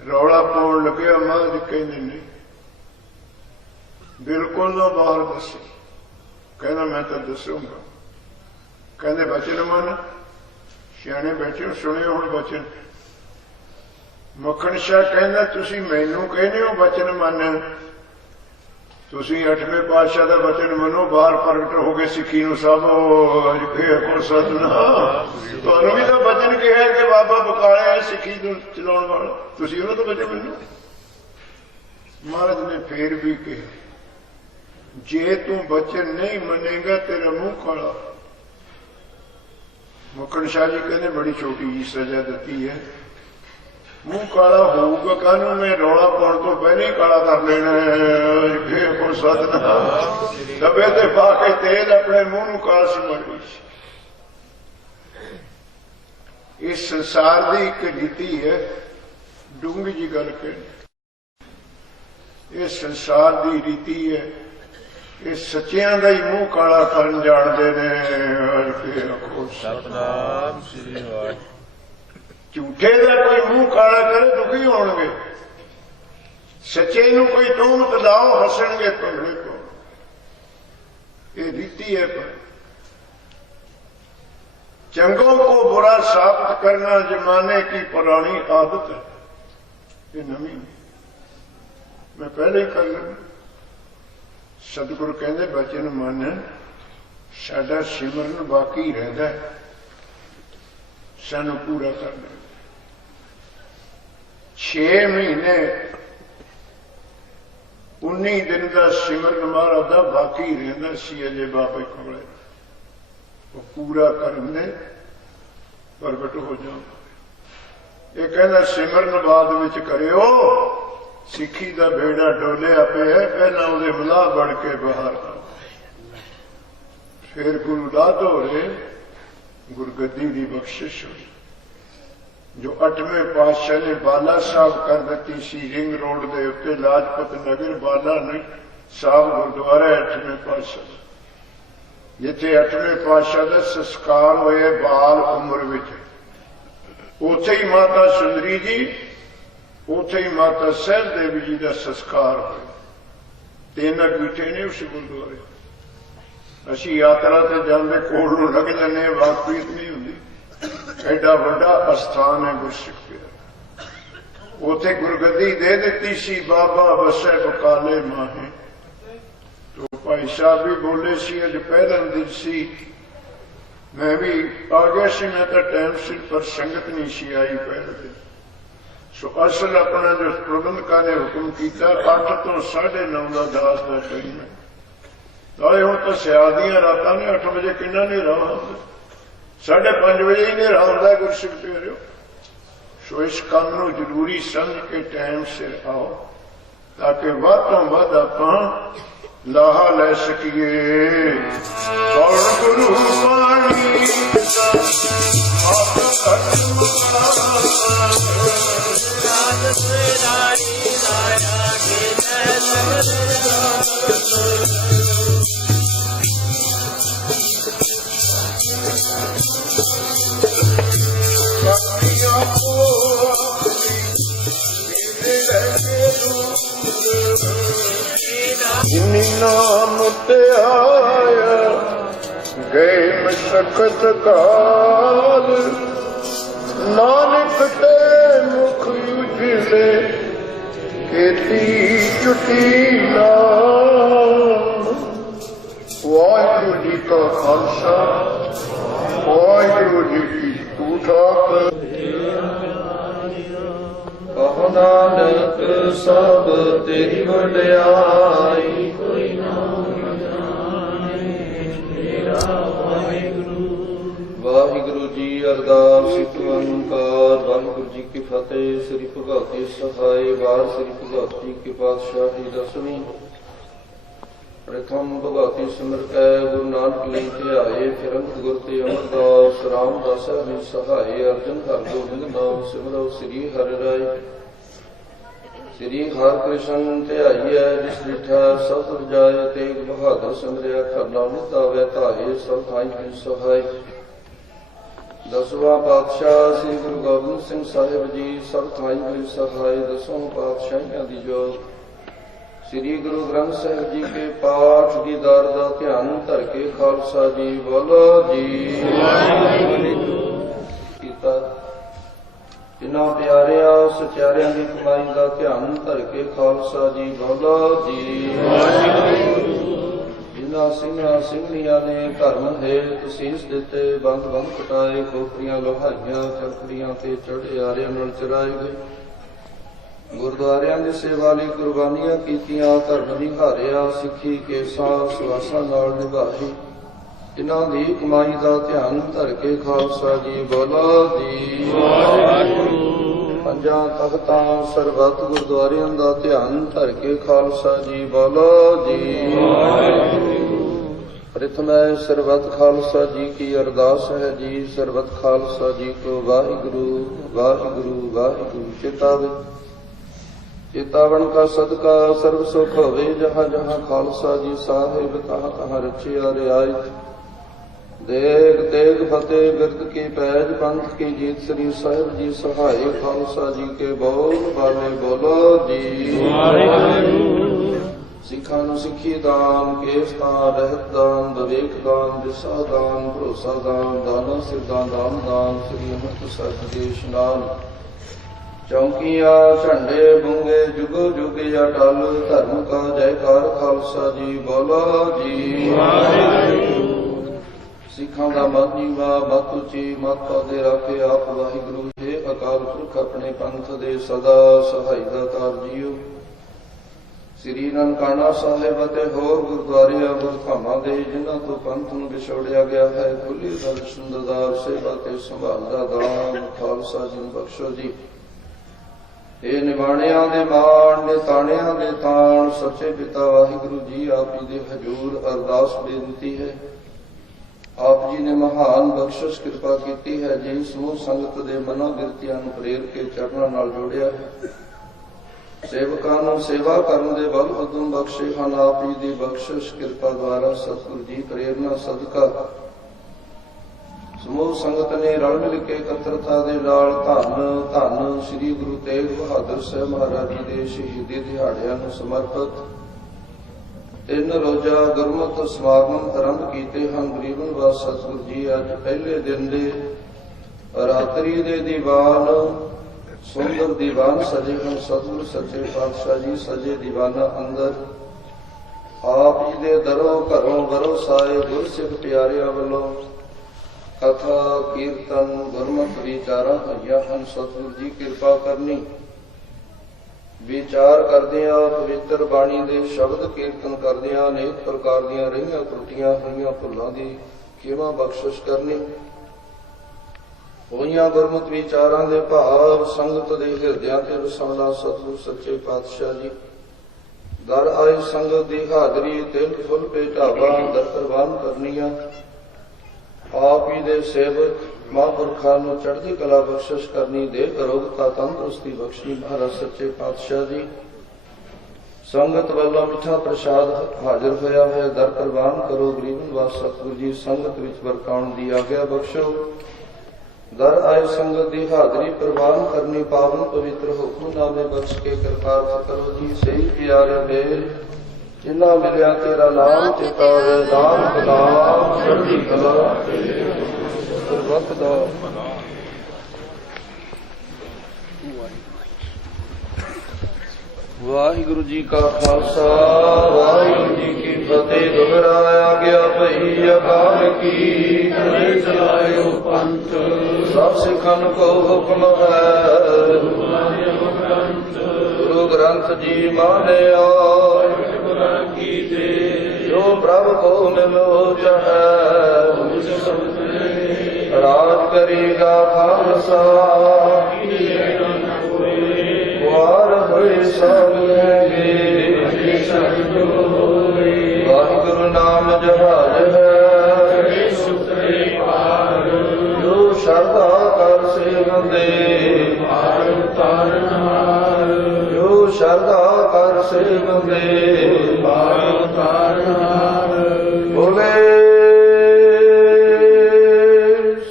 ਰੌਲਾ ਪਾਉਣ ਲੱਗਿਆ ਮਹਾਰਾਜ ਕਹਿੰਦੇ ਨਹੀਂ, ਬਿਲਕੁਲ ਨਾ ਬਾਹਰ ਦੱਸੋ। ਕਹਿੰਦਾ ਮੈਂ ਤਾਂ ਦੱਸੂਗਾ। ਕਹਿੰਦੇ ਬਚਨ ਮੰਨ। ਸਿਆਣੇ ਬੈਠੇ ਹੋ, ਸੁਣਿਓ ਹੁਣ ਬਚਨ। ਮੱਖਣ ਸ਼ਾਹ ਕਹਿੰਦਾ ਤੁਸੀਂ ਮੈਨੂੰ ਕਹਿੰਦੇ ਹੋ ਬਚਨ ਮੰਨ, ਤੁਸੀਂ 8ਵੇਂ ਪਾਤਸ਼ਾਹ ਦਾ ਬਚਨ ਮੰਨੋ, ਬਾਹਰ ਪ੍ਰਗਟ ਹੋ ਗਏ ਸਿੱਖੀ ਨੂੰ ਸਭ। ਕੋ ਸਤਨਾਮ। ਤੁਹਾਨੂੰ ਵੀ ਤਾਂ ਬਚਨ ਕਿਹਾ ਕਿ ਬਾਬਾ ਬਕਾਲਿਆ ਸਿੱਖੀ ਨੂੰ ਚਲਾਉਣ ਵਾਲਾ, ਤੁਸੀਂ ਉਹਨਾਂ ਤੋਂ ਬਚਨ ਮੰਨੋ। ਮਹਾਰਾਜ ਨੇ ਫੇਰ ਵੀ ਕਿਹਾ ਜੇ ਤੂੰ ਬਚਨ ਨਹੀਂ ਮੰਨੇਗਾ ਤੇਰਾ ਮੂੰਹ ਕਾਲਾ। ਮੱਖਣ ਸ਼ਾਹ ਜੀ ਕਹਿੰਦੇ ਬੜੀ ਛੋਟੀ ਜੀ ਸਜ਼ਾ ਦਿੱਤੀ ਹੈ। ਮੂੰਹ ਕਾਲਾ ਹੋਊਗਾ ਕਾਹਨੂੰ, ਮੈਂ ਰੌਲਾ ਪਾਉਣ ਤੋਂ ਪਹਿਲਾਂ ਹੀ ਕਾਲਾ ਕਰ ਲੈਣਾ। ਫੇਰ ਕੋ ਸਤਨਾਮ। ਦਬੇ ਤੇ ਪਾ ਕੇ ਤੇਲ ਆਪਣੇ ਮੂੰਹ ਨੂੰ ਕਾਲ ਸਮਝ ਗਈ। ਇਸ ਸੰਸਾਰ ਦੀ ਇੱਕ ਰੀਤੀ ਹੈ, ਡੂੰਘੀ ਜੀ ਗੱਲ ਕਹਿਣੀ। ਇਹ ਸੰਸਾਰ ਦੀ ਰੀਤੀ ਹੈ, ਇਹ ਸੱਚਿਆਂ ਦਾ ਹੀ ਮੂੰਹ ਕਾਲਾ ਕਰਨ ਜਾਣਦੇ ਨੇ। ਫੇਰ ਕੋ ਸਤਨਾਮ ਸ੍ਰੀ ਵਾਹਿਗੁਰੂ। ਝੂਠੇ ਦਾ ਕੋਈ ਮੂੰਹ ਕਾਲਾ ਕਰੇ ਦੁਖੀ ਹੋਣਗੇ, ਸੱਚੇ ਨੂੰ ਕੋਈ ਤੋਹਮਤ ਲਾਓ ਹੱਸਣਗੇ ਭੰਗੜੇ ਤੋਂ। ਇਹ ਰੀਤੀ ਹੈ। ਪਰ ਚੰਗੋं को बुरा साबित करना जमाने की पुरानी आदत है, ये नवी नहीं। मैं पहले ही कर लूँ। सतगुरु कहते बचन मन साडा सिमरन बाकी रहता है, सानू पूरा करना। 6 महीने 19 दिन का सिमरन महाराज का बाकी रहता सी अजे बाबे कोले। वो पूरा करने प्रगट हो जाओ। ये कहना सिमरन बाद विच करियो, सिक्खी का बेड़ा डोलिया पे है, पहला उहदे मलाह बन के बाहर आओ। फिर गुरु दाद हो रहे गुरगद्दी की बख्शिश हुई। जो 8वें पातशाह ने बाला साहब कर दी सी रिंग रोड के उत्ते लाजपत नगर बाला ने साहब गुरुद्वारा 8वें पातशाह, जिथे 8वें पातशाह का संस्कार होए बाल उम्र विच, उथे ही माता सुंदरी जी, उथे ही माता सहज देवी जी का संस्कार होया। 3 बीठे ने उस गुरुद्वारे। असी यात्रा से जाते कोल नूं लग जाने, वाकफीत नहीं होंदी। एडा वड्डा अस्थान है गुरसिख पिया। उथे गुरगद्दी दे दी सी बाबा वसै बकाले माहे। तो भाई साहब भी बोले सी, अज पहला दिन सी, मैं भी आ गया सी, मैं तो टाइम सिर पर संगत नहीं सी आई पहले दिन। सो असल अपना जो प्रबंधकों ने हुक्म किया 8 तो 9:30 का दास का टाइम है। नाले हुण तो सियाल दियां रातां ने 8 बजे किन्ना नेरा आउंदा, 5:30 बजे ही नेरा आउंदा गुरसिख पियारिओ। सो इस काम नूं जरूरी समझ के टाइम सिर आओ, ताकि वध तो वध आपां लाहा लै सकीए। और गुरु बाणी जिनी नाम ते आया गए मशक्कत काल, नानक ते मुख उजले खेती चुटी नाम। वाहिगुरु जी का खालसा, वाहिगुरु जी की फतेह। कहो नानक सब तेरी वड्याई, वाहिगुरु जी अरदास एक ओंकार। वाहिगुरु जी की फतेह। श्री भगवती सहाय वार श्री भगवती की पातशाही 10वीं। प्रथम भगवती सिमर कै गुरु नानक ਲਈ ਧਿਆਏ ਫਿਰ ਅੰਗਦ ਗੁਰ ਤੇ ਅਮਰਦਾਸ ਰਾਮਦਾਸ ਨੇ ਸਹਾਏ ਅਰਜਨ ਹਰ ਗੋਬਿੰਦ ਨਾਮ ਸਿਮਰੋ ਸ੍ਰੀ ਹਰਿ ਰਾਏ ਸ੍ਰੀ ਹਰਿ ਕ੍ਰਿਸ਼ਨ ਧਿਆਈਐ ਜਿਸ ਡਿਠਾ ਸਭ ਜਾਏ ਤੇਗ ਬਹਾਦਰ ਸਿਮਰਿਆ ਕਰਨਾ ਨਿਤਾਵੇ ਧਾਏ ਸਭ ਥਾਈ ਕੀ ਸਹਾਈ ਦਸਵਾਂ ਪਾਤਸ਼ਾਹ ਸ੍ਰੀ ਗੁਰੂ ਗੋਬਿੰਦ ਸਿੰਘ ਸਾਹਿਬ ਜੀ ਸਭ ਥਾਈ ਕੀ ਸਹਾਈ ਦਸਵਾਂ ਪਾਤਸ਼ਾਹੀਆਂ ਦੀ ਜੋਤ श्री गुरु ग्रंथ साहिब जी के पाठ दीदार का ध्यान धर के खालसा जी बोलो जी कीता जिन्ना प्यारिया सचारिया की कमाई का ध्यान धर के खालसा जी बोलो जी जिन्ना सिंघा सिंघड़िया ने धर्म हेत सीस दिते बंद बंद कटाए खोपरियां लोहाइया चरखड़ियां ते चढ़े आरे नाल चराए गए गुरुद्वारियां की सेवा ਲਈ कुर्बानियां कीतियां धर्म निहारिया सिੱਖੀ ਕੇਸਾਂ ਸਵਾਸਾਂ ਨਾਲ ਨਿਭਾਈ ਇਨ੍ਹਾਂ ਦੀ ਕਮਾਈ ਦਾ ਧਿਆਨ ਧਰ ਕੇ ਖਾਲਸਾ ਜੀ ਬੋਲੋ ਜੀ ਵਾਹਿਗੁਰੂ ਪੰਜਾਂ ਤਖਤਾਂ ਸਰਬੱਤ ਗੁਰਦੁਆਰਿਆਂ ਦਾ ਧਿਆਨ ਧਰ ਕੇ ਖਾਲਸਾ ਜੀ ਬੋਲੋ ਜੀ ਵਾਹਿਗੁਰੂ ਪ੍ਰਥਮ ਸਰਬੱਤ ਖਾਲਸਾ ਜੀ ਕੀ ਅਰਦਾਸ ਹੈ ਜੀ ਸਰਬੱਤ ਖਾਲਸਾ ਜੀ ਕੋ ਵਾਹਿਗੁਰੂ ਵਾਹਿਗੁਰੂ ਵਾਹਿਗੁਰੂ ਚੇਤਾਵੇ चेतावन का सदका सर्व सुख होवे जहाँ जहाँ खालसा जी साहिब तहाँ तहाँ रचिया रियायत देग तेग फतेह बिरद की पैज पंथ की जीत श्री साहिब जी सहाय खालसा जी के बोल वाले बोलो जी सिखा नु सिखी दान केस दान रहत दान विवेक दान दिशा दान भरोसा दान दाना सिद्धा दान दान श्री अमृत साहिब के इशनान चौकिया झंडे बुंगे जुगो जुगे अटल धर्म का जयकार खालसा जी बोलो जी सिखा का मत नीवा मत उची मत पौधे रखे आप वाहिगुरु हे अकाल पुरख अपने पंथ दे सदा सहाय दातार जीओ श्री ननकाना साहिब ਅਤੇ ਹੋਰ ਗੁਰਦੁਆਰਿਆਂ ਗੁਰਧਾਮਾਂ ਦੇ ਜਿਨ੍ਹਾਂ ਤੋਂ ਪੰਥ ਨੂੰ ਵਿਛੋੜਿਆ ਗਿਆ ਹੈ ਖੁੱਲੀ ਦਰਸ਼ਨ ਦਦਾਰ ਸੇਵਾ ਤੇ ਸੰਭਾਲ ਦਾ ਦਾਨ ਖਾਲਸਾ ਜੀ ਨੂੰ ਬਖਸ਼ੋ ਜੀ ਇਹ ਨਿਵਾਣਿਆਂ ਦੇ ਮਾਣ ਨੇ ਤਾਣਿਆਂ ਦੇ ਤਾਣ ਸੱਚੇ ਪਿਤਾ ਵਾਹਿਗੁਰੂ ਜੀ ਆਪ ਜੀ ਦੇ ਹਜ਼ੂਰ ਅਰਦਾਸ ਬੇਨਤੀ ਹੈ ਆਪ ਜੀ ਨੇ ਮਹਾਨ ਬਖਸ਼ਿਸ਼ ਕਿਰਪਾ ਕੀਤੀ ਹੈ ਜਿਨ ਸਮੂਹ ਸੰਗਤ ਦੇ ਮਨਾਂ ਬਿਰਤੀਆਂ ਨੂੰ ਪ੍ਰੇਰ ਕੇ ਚਰਨਾਂ ਨਾਲ ਜੋੜਿਆ ਹੈ ਸੇਵਕਾਂ ਨੂੰ ਸੇਵਾ ਕਰਨ ਦੇ ਬਲ ਉਦਮ ਬਖਸ਼ੇ ਹਨ ਆਪ ਜੀ ਦੀ ਬਖਸ਼ਿਸ਼ ਕਿਰਪਾ ਦੁਆਰਾ ਸਤਿਗੁਰੂ ਜੀ ਪ੍ਰੇਰਨਾ ਸਦਕਾ ਸਮੂਹ ਸੰਗਤ ਨੇ ਰਲ ਮਿਲ ਕੇ ਇਕੱਤਰਤਾ ਦੇ ਨਾਲ ਧੰਨ ਧੰਨ ਸ੍ਰੀ ਗੁਰੂ ਤੇਗ ਬਹਾਦਰ ਸਾਹਿਬ ਮਹਾਰਾਜ ਜੀ ਦੇ ਸ਼ਹੀਦੀ ਦਿਹਾੜਿਆਂ ਨੂੰ ਸਮਰਪਿਤ 3 ਰੋਜ਼ਾ ਗੁਰਮਤਿ ਸਮਾਗਮ ਆਰੰਭ ਕੀਤੇ ਹਨ ਗਰੀਬਨ ਵਾਸ ਸਤਿਗੁਰੂ ਜੀ ਅੱਜ ਪਹਿਲੇ ਦਿਨ ਦੇ ਰਾਤਰੀ ਦੇ ਦੀਵਾਨ ਸੁੰਦਰ ਦੀਵਾਨ ਸਜੇ ਹਨ ਸਤਿਗੁਰੂ ਸੱਚੇ ਪਾਤਸ਼ਾਹ ਜੀ ਸਜੇ ਦੀਵਾਨਾਂ ਅੰਦਰ ਆਪ ਜੀ ਦੇ ਦਰੋਂ ਘਰੋਂ ਵਰੋਸਾਏ ਗੁਰਸਿੱਖ ਪਿਆਰਿਆਂ ਵੱਲੋਂ कथा कीर्तन गुरमत विचारा होइया ਹਨ सतगुरु जी कृपा करनी विचार करदियां पवित्र बाणी दे शब्द कीर्तन करदियां अनेक प्रकार दीयां रहियां त्रुटियां होइयां भुल्लां दी खेमा बख्शिश करनी होइयां गुरमत विचारां दे भाव संगत दे हिरदियां ते वसाउणा सतगुरु सच्चे पातशाह जी दर आए संगत दी हाजरी तिल फुल भेटावा दर प्रवान करनियां आप ही दे सेवक महापुरखा नूं चढ़दी कला बख्शिश करनी दे अरोगता तंदुरुस्ती बख्शनी महाराज सच्चे पातशाह जी संगत वालों मिठा प्रसाद हाजिर होया है दर प्रवान करो गरीबन वास सतगुरु जी संगत विच बरकाउण दी आग्या बख्शो दर आए संगत दी हाजरी प्रवान करनी पावन पवित्र हुक्मनामे बख्श के कृपार्थ करो जी सही प्यारे मेल जिन्ना मिलिया तेरा नाम चितावे नाम नाम चढ़दी कला सर्वत दा वाहिगुरु जी का खालसा वाहिगुरु जी की फतेह दोहराया गया भई अकाल की चलायो पंथ सब सिखन को हुक्म है गुरु ग्रंथ जी मानिया जो प्रभु को मिलो चाहे राज करेगा खालसा वार हुए सब वाहिगुरु ਬੰਦੇ ਪਾਰ ਤਾਰਨਾਰ ਬੋਲੇ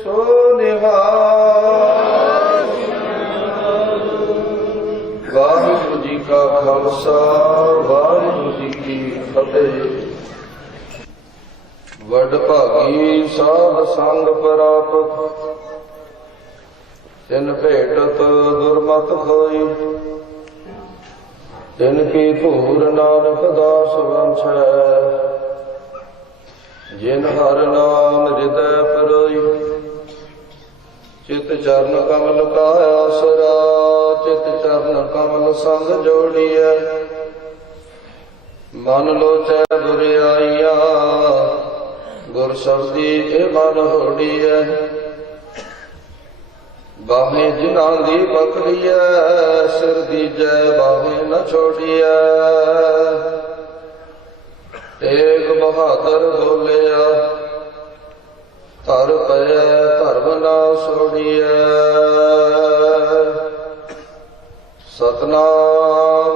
ਸੋ ਨਿਹਾਲ। ਵਾਹਿਗੁਰੂ ਜੀ ਕਾ ਖਾਲਸਾ ਵਾਹਿਗੁਰੂ ਜੀ ਕੀ ਫਤਿਹ। ਵਡ ਭਾਗੀ ਸਾਧ ਸੰਗ ਪ੍ਰਾਪਤ ਤਿਨ ਭੇਟਤ ਦੁਰਮਤ ਖੋਈ। ਤਿਨ ਕੀ ਧੂਰ ਨਾਨਕ ਦਾਸ ਵੰਛੈ ਜਿਨ ਹਰ ਨਾਮ ਹਿਰਦੈ ਪਰੋਈ। ਚਿਤ ਚਰਨ ਕਮਲ ਕਾ ਆਸਰਾ ਚਿਤ ਚਰਨ ਕਮਲ ਸੰਗ ਜੋੜੀਐ। ਮਨ ਲੋਚੈ ਬੁਰਿਆਈਆ ਗੁਰ ਸ਼ਬਦੀ ਇਹ ਮਨ ਹੋੜੀਐ। ਬਾਹੇ ਜਿਨ੍ਹਾਂ ਦੀ ਪਕੜੀਐ ਸਿਰ ਦੀਜੈ ਬਾਹੇ ਨ ਛੋੜੀਐ। ਤੇਗ ਬਹਾਦਰ ਬੋਲਿਆ ਧਰ ਪਇਐ ਧਰਮ ਨਾ ਛੋੜੀਐ। ਸਤਨਾਮ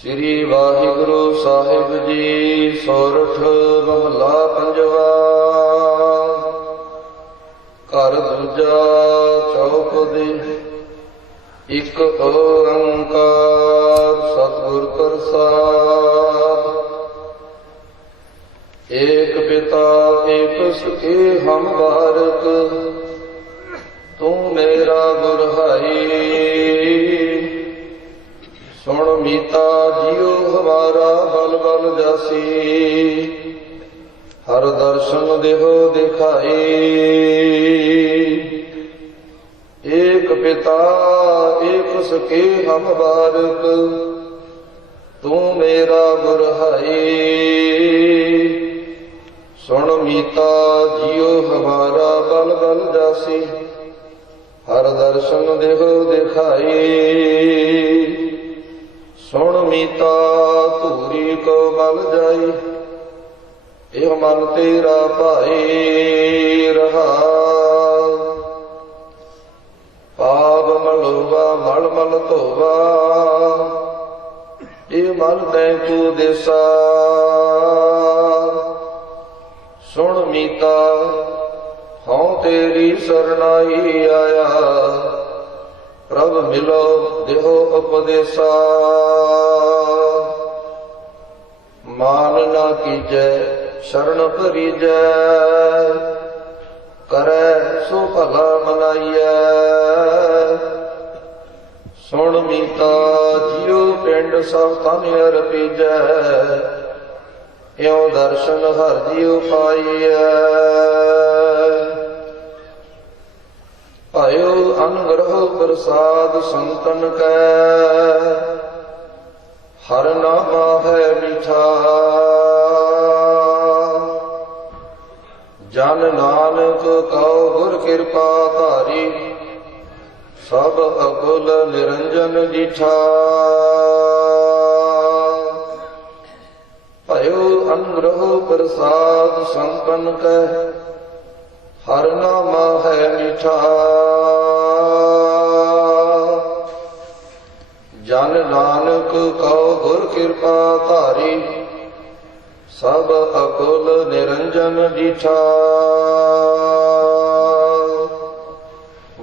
ਸ੍ਰੀ ਵਾਹਿਗੁਰੂ ਸਾਹਿਬ ਜੀ। ਸੋਰਠ ਮਹਲਾ ਪੰਜਵਾ। ਘਰ ਦੂਜਾ ਚੌਪਦੀ ਇੱਕ ਓੰਕਾਰ ਸਤਿਗੁਰ ਪ੍ਰਸਾਦ। ਏਕ ਪਿਤਾ ਏਕ ਸੁਖੀ ਹਮ ਬਾਰਕ ਤੂੰ ਮੇਰਾ ਗੁਰਹਾਈ। ਸੁਣ ਮੀਤਾ ਜੀਉ ਹਮਾਰਾ ਬਲ ਬਲ ਜਾਸੀ। ਹਰ ਦਰਸ਼ਨ ਦੇਹੋ ਦਿਖਾਈ। ਏਕ ਪਿਤਾ ਏਕ ਸੁਖੀ ਹਮ ਬਾਰਕ ਤੂੰ ਮੇਰਾ ਗੁਰਹਾਈ। ਸੁਣ ਮੀਤਾ ਜੀਉ ਹਮਾਰਾ ਬਲ ਬਲ ਜਾਸੀ। ਹਰ ਦਰਸ਼ਨ ਦੇਹੋ ਦਿਖਾਈ। ਸੁਣ ਮੀਤਾ ਧੂਰੀ ਕੋ ਬਲ ਜਾਈ। ਇਹ ਮਨ ਤੇਰਾ ਭਾਈ ਰਹਾਉ। ਪਾਪ ਮਲੋਵਾ ਮਲ ਮਲ ਧੋਵਾ ਇਹ ਮਨ ਤੈ ਤੂੰ ਦੇਸਾ। ਸੁਣ ਮੀਤਾ ਹਉ ਤੇਰੀ ਸਰਨਾਈ ਆਇਆ। ਪ੍ਰਭ ਮਿਲੋ ਦੇਹੋ ਉਪਦੇਸਾ। ਮਾਨ ਨਾ ਕੀਜੈ ਸ਼ਰਨ ਭਰੀਜੈ ਕਰੈ ਸੋ ਭਲਾ ਮਨਾਈਐ। ਸੁਣ ਮੀਤਾ ਜੀਉ ਪਿੰਡ ਸਭ ਤਨ ਅਰਪੀਜੈ। ਇਉ ਦਰਸ਼ਨ ਹਰ ਜੀਉ ਪਾਈਐ। ਭਾਇਓ ਅਨੁਗ੍ਰਹ ਪ੍ਰਸਾਦ ਸੰਤਨ ਕੈ। ਹਰ ਨਾਮਾ ਹੈ ਮਿਠਾ ਜਨ ਨਾਨਕ ਕਉ ਗੁਰ ਕਿਰਪਾ ਧਾਰੀ। ਸਭ ਅਕੁਲ ਨਿਰੰਜਨ ਦੀਠਾ। ਭਇਓ ਅਨੁਗ੍ਰਹ ਪ੍ਰਸਾਦ ਸੰਪਨ ਕੈ। ਹਰ ਨਾਮਾ ਹੈ ਮਿਠਾ ਜਨ ਨਾਨਕ ਕਉ ਗੁਰ ਕਿਰਪਾ ਧਾਰੀ। ਸਭ ਅਕੁਲ ਨਿਰੰਜਨ ਦੀਠਾ।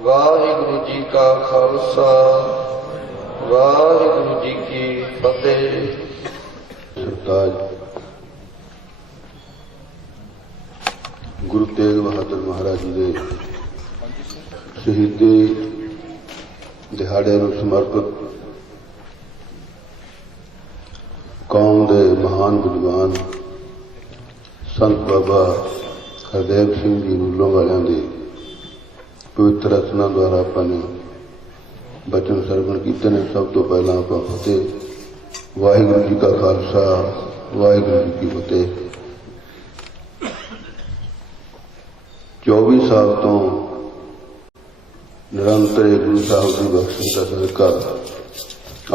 ਵਾਹਿਗੁਰੂ ਜੀ ਕਾ ਖਾਲਸਾ ਵਾਹਿਗੁਰੂ ਜੀ ਕੀ ਫਤਿਹ। ਸਰਤਾਜ ਗੁਰੂ ਤੇਗ ਬਹਾਦਰ ਮਹਾਰਾਜ ਜੀ ਦੇ ਸ਼ਹੀਦੀ ਦਿਹਾੜੇ ਨੂੰ ਸਮਰਪਿਤ ਕੌਮ ਦੇ ਮਹਾਨ ਵਿਦਵਾਨ ਸੰਤ ਬਾਬਾ ਹਰਦੇਵ ਸਿੰਘ ਜੀ ਨੂਲੋਂ ਵਾਲਿਆਂ ਦੇ ਪਵਿੱਤਰ ਰਚਨਾ ਦੁਆਰਾ ਆਪਾਂ ਨੇ ਬਚਨ ਸਰਵਣ ਕੀਤੇ ਨੇ। ਸਭ ਤੋਂ ਪਹਿਲਾਂ ਆਪਾਂ ਫਤਿਹ। ਵਾਹਿਗੁਰੂ ਜੀ ਕਾ ਖਾਲਸਾ ਵਾਹਿਗੁਰੂ ਜੀ ਕੀ ਫਤਿਹ। 24 ਸਾਲ ਤੋਂ ਨਿਰੰਤਰ ਗੁਰੂ ਸਾਹਿਬ ਦੀ ਬਖਸ਼ਿਸ਼ ਦਾ ਸਦਕਾ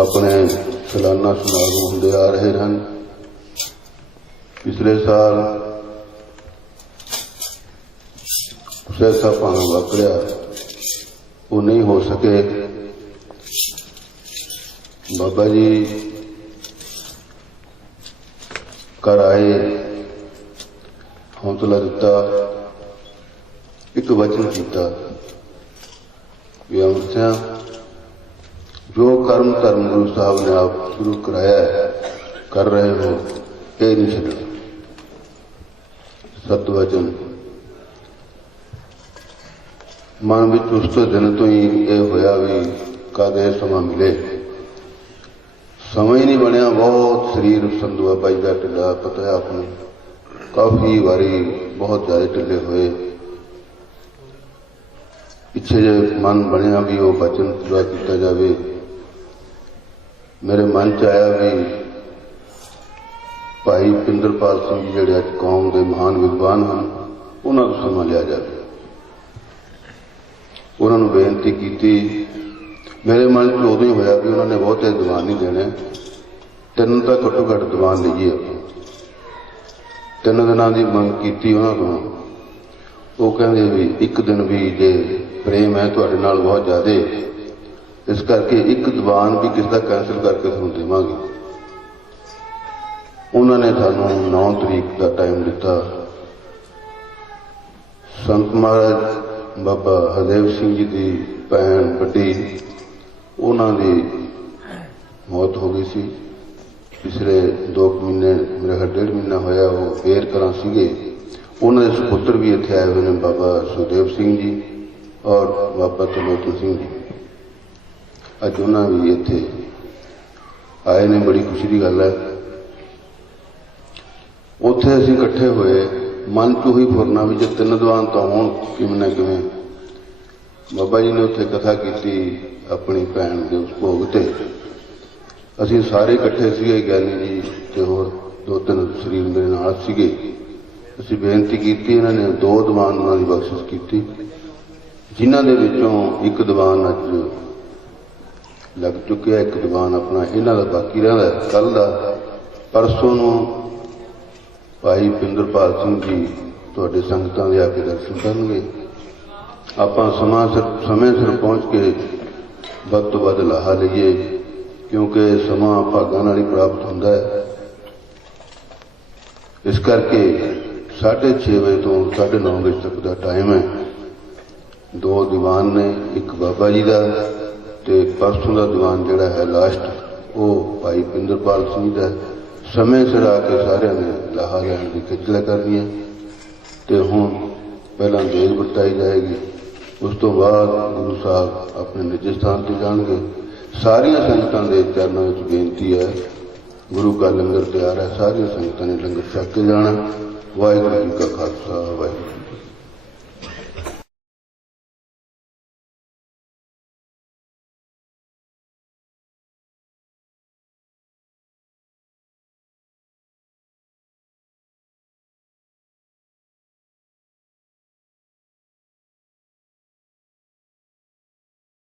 ਆਪਣੇ ਸਾਲਾਨਾ ਸਮਾਗਮ ਹੁੰਦੇ ਆ ਰਹੇ ਹਨ। ਪਿਛਲੇ ਸਾਲ ਕੁਛ ਐਸਾ ਭਾਣਾ ਵਾਪਰਿਆ ਉਹ ਨਹੀਂ ਹੋ ਸਕੇ। ਬਾਬਾ ਜੀ ਘਰ ਆਏ, ਹੌਸਲਾ ਦਿੱਤਾ, ਇੱਕ ਵਚਨ ਕੀਤਾ ਵੀ ਅੰਮ੍ਰਿਤ ਸਿਆਂ, ਜੋ ਕਰਮ ਧਰਮ ਗੁਰੂ ਸਾਹਿਬ ਨੇ ਆਪ ਸ਼ੁਰੂ ਕਰਾਇਆ ਹੈ, ਕਰ ਰਹੇ ਹੋ, ਇਹ ਨਹੀਂ ਛੱਡਣਾ। ਸਤ ਵਚਨ ਮਨ ਵਿੱਚ ਉਸ ਤੋਂ ਦਿਨ ਤੋਂ ਹੀ ਇਹ ਹੋਇਆ ਵੀ ਕਦ ਇਹ ਸਮਾਂ ਮਿਲੇ। ਸਮਾਂ ਹੀ ਨਹੀਂ ਬਣਿਆ। ਬਹੁਤ ਸਰੀਰ ਸੰਧੂਆ ਬਾਈ ਦਾ ਢਿੱਲਾ, ਪਤਾ ਹੈ ਆਪ ਨੂੰ, ਕਾਫੀ ਵਾਰੀ ਬਹੁਤ ਜ਼ਿਆਦਾ ਢਿੱਲੇ ਹੋਏ। ਪਿੱਛੇ ਜੇ ਮਨ ਬਣਿਆ ਵੀ ਉਹ ਬਚਨ ਪੂਰਾ ਕੀਤਾ ਜਾਵੇ। ਮੇਰੇ ਮਨ ਚ ਆਇਆ ਵੀ ਭਾਈ ਪਿੰਦਰਪਾਲ ਸਿੰਘ ਜੀ ਜਿਹੜੇ ਅੱਜ ਕੌਮ ਦੇ ਮਹਾਨ ਵਿਦਵਾਨ ਹਨ, ਉਹਨਾਂ ਤੋਂ ਸਮਾਂ ਲਿਆ ਜਾਵੇ। ਉਹਨਾਂ ਨੂੰ ਬੇਨਤੀ ਕੀਤੀ। ਮੇਰੇ ਮਨ ਚ ਉਦੋਂ ਹੀ ਹੋਇਆ ਵੀ ਉਹਨਾਂ ਨੇ ਬਹੁਤੇ ਦੀਵਾਨ ਨਹੀਂ ਦੇਣੇ, 3 ਤਾਂ ਘੱਟੋ ਘੱਟ ਦੀਵਾਨ ਲਈਏ ਆਪਾਂ। 3 ਦਿਨਾਂ ਦੀ ਮੰਗ ਕੀਤੀ ਉਹਨਾਂ ਤੋਂ। ਉਹ ਕਹਿੰਦੇ ਵੀ ਇੱਕ ਦਿਨ ਵੀ ਜੇ ਪ੍ਰੇਮ ਹੈ ਤੁਹਾਡੇ ਨਾਲ ਬਹੁਤ ਜ਼ਿਆਦਾ, ਇਸ ਕਰਕੇ ਇੱਕ ਦੀਵਾਨ ਵੀ ਕਿਸ ਦਾ ਕੈਂਸਲ ਕਰਕੇ ਤੁਹਾਨੂੰ ਦੇਵਾਂਗੇ। ਉਹਨਾਂ ਨੇ ਸਾਨੂੰ 9 ਤਰੀਕ ਦਾ ਟਾਈਮ ਦਿੱਤਾ। ਸੰਤ ਮਹਾਰਾਜ ਬਾਬਾ ਹਰਦੇਵ ਸਿੰਘ ਜੀ ਦੀ ਭੈਣ ਵੱਡੀ, ਉਹਨਾਂ ਦੀ ਮੌਤ ਹੋ ਗਈ ਸੀ ਪਿਛਲੇ 2 ਮਹੀਨੇ, ਮੇਰੇ ਖਿਆਲ 1.5 ਮਹੀਨਾ ਹੋਇਆ। ਉਹ ਫੇਰ ਕਰਾਂ ਸੀਗੇ। ਉਹਨਾਂ ਦੇ ਸੁਪੁੱਤਰ ਵੀ ਇੱਥੇ ਆਏ ਹੋਏ ਨੇ, ਬਾਬਾ ਸੁਖਦੇਵ ਸਿੰਘ ਜੀ ਔਰ ਬਾਬਾ ਤਲੋਤਨ ਸਿੰਘ ਜੀ। ਅੱਜ ਉਹਨਾਂ ਵੀ ਇੱਥੇ ਆਏ ਨੇ, ਬੜੀ ਖੁਸ਼ੀ ਦੀ ਗੱਲ ਹੈ। ਉੱਥੇ ਅਸੀਂ ਇਕੱਠੇ ਹੋਏ, ਮਨ ਚ ਉਹੀ ਫੁਰਨਾ ਵੀ ਜੇ 3 ਦੀਵਾਨ ਤਾਂ ਹੋਣ ਕਿਵੇਂ ਨਾ ਕਿਵੇਂ। ਬਾਬਾ ਜੀ ਨੇ ਉੱਥੇ ਕਥਾ ਕੀਤੀ ਆਪਣੀ ਭੈਣ ਦੇ ਉਸ ਭੋਗ ਤੇ। ਅਸੀਂ ਸਾਰੇ ਇਕੱਠੇ ਸੀਗੇ, ਗਿਆਨੀ ਜੀ ਤੇ ਹੋਰ 2-3 ਸਰੀਰ ਮੇਰੇ ਨਾਲ ਸੀਗੇ। ਅਸੀਂ ਬੇਨਤੀ ਕੀਤੀ, ਇਹਨਾਂ ਨੇ 2 ਦੀਵਾਨ ਉਹਨਾਂ ਦੀ ਬਖਸ਼ਿਸ਼ ਕੀਤੀ, ਜਿਨ੍ਹਾਂ ਦੇ ਵਿੱਚੋਂ ਇੱਕ ਦੀਵਾਨ ਅੱਜ ਲੱਗ ਚੁੱਕਿਆ, ਇੱਕ ਦੀਵਾਨ ਆਪਣਾ ਇਹਨਾਂ ਦਾ ਬਾਕੀ ਰਹਿੰਦਾ। ਕੱਲ ਦਾ ਪਰਸੋਂ ਨੂੰ ਭਾਈ ਪਿੰਦਰਪਾਲ ਸਿੰਘ ਜੀ ਤੁਹਾਡੇ ਸੰਗਤਾਂ ਦੇ ਆ ਕੇ ਦਰਸ਼ਨ ਕਰਨਗੇ। ਆਪਾਂ ਸਮੇਂ ਸਿਰ ਪਹੁੰਚ ਕੇ ਵੱਧ ਤੋਂ ਵੱਧ ਲਾਹਾ ਲਈਏ, ਕਿਉਂਕਿ ਸਮਾਂ ਭਾਗਾਂ ਨਾਲ ਹੀ ਪ੍ਰਾਪਤ ਹੁੰਦਾ ਹੈ। ਇਸ ਕਰਕੇ 6:30 ਵਜੇ ਤੋਂ 9:30 ਵਜੇ ਤੱਕ ਦਾ ਟਾਈਮ ਹੈ। 2 ਦੀਵਾਨ ਨੇ, ਇੱਕ ਬਾਬਾ ਜੀ ਦਾ ਤੇ ਪਰਸੋਂ ਦਾ ਦੀਵਾਨ ਜਿਹੜਾ ਹੈ ਲਾਸਟ, ਉਹ ਭਾਈ ਪਿੰਦਰਪਾਲ ਸਿੰਘ ਦਾ। ਸਮੇਂ ਸਿਰ ਆ ਕੇ ਸਾਰਿਆਂ ਨੇ ਲਾਹਾ ਲੈਣ ਦੀ ਖਿੱਚਲਾ ਕਰਨੀ ਹੈ। ਤੇ ਹੁਣ ਪਹਿਲਾਂ ਦੇਗ ਵਰਤਾਈ ਜਾਏਗੀ, ਉਸ ਤੋਂ ਬਾਅਦ ਗੁਰੂ ਸਾਹਿਬ ਆਪਣੇ ਨਿੱਜੀ ਸਥਾਨ ਤੇ ਜਾਣਗੇ। ਸਾਰੀਆਂ ਸੰਗਤਾਂ ਦੇ ਚਰਨਾਂ ਵਿੱਚ ਬੇਨਤੀ ਹੈ, ਗੁਰੂ ਕਾ ਲੰਗਰ ਤਿਆਰ ਹੈ, ਸਾਰੀਆਂ ਸੰਗਤਾਂ ਨੇ ਲੰਗਰ ਛਕ ਕੇ ਜਾਣਾ। ਵਾਹਿਗੁਰੂ ਜੀ ਕਾ ਖਾਲਸਾ, ਵਾਹਿਗੁਰੂ।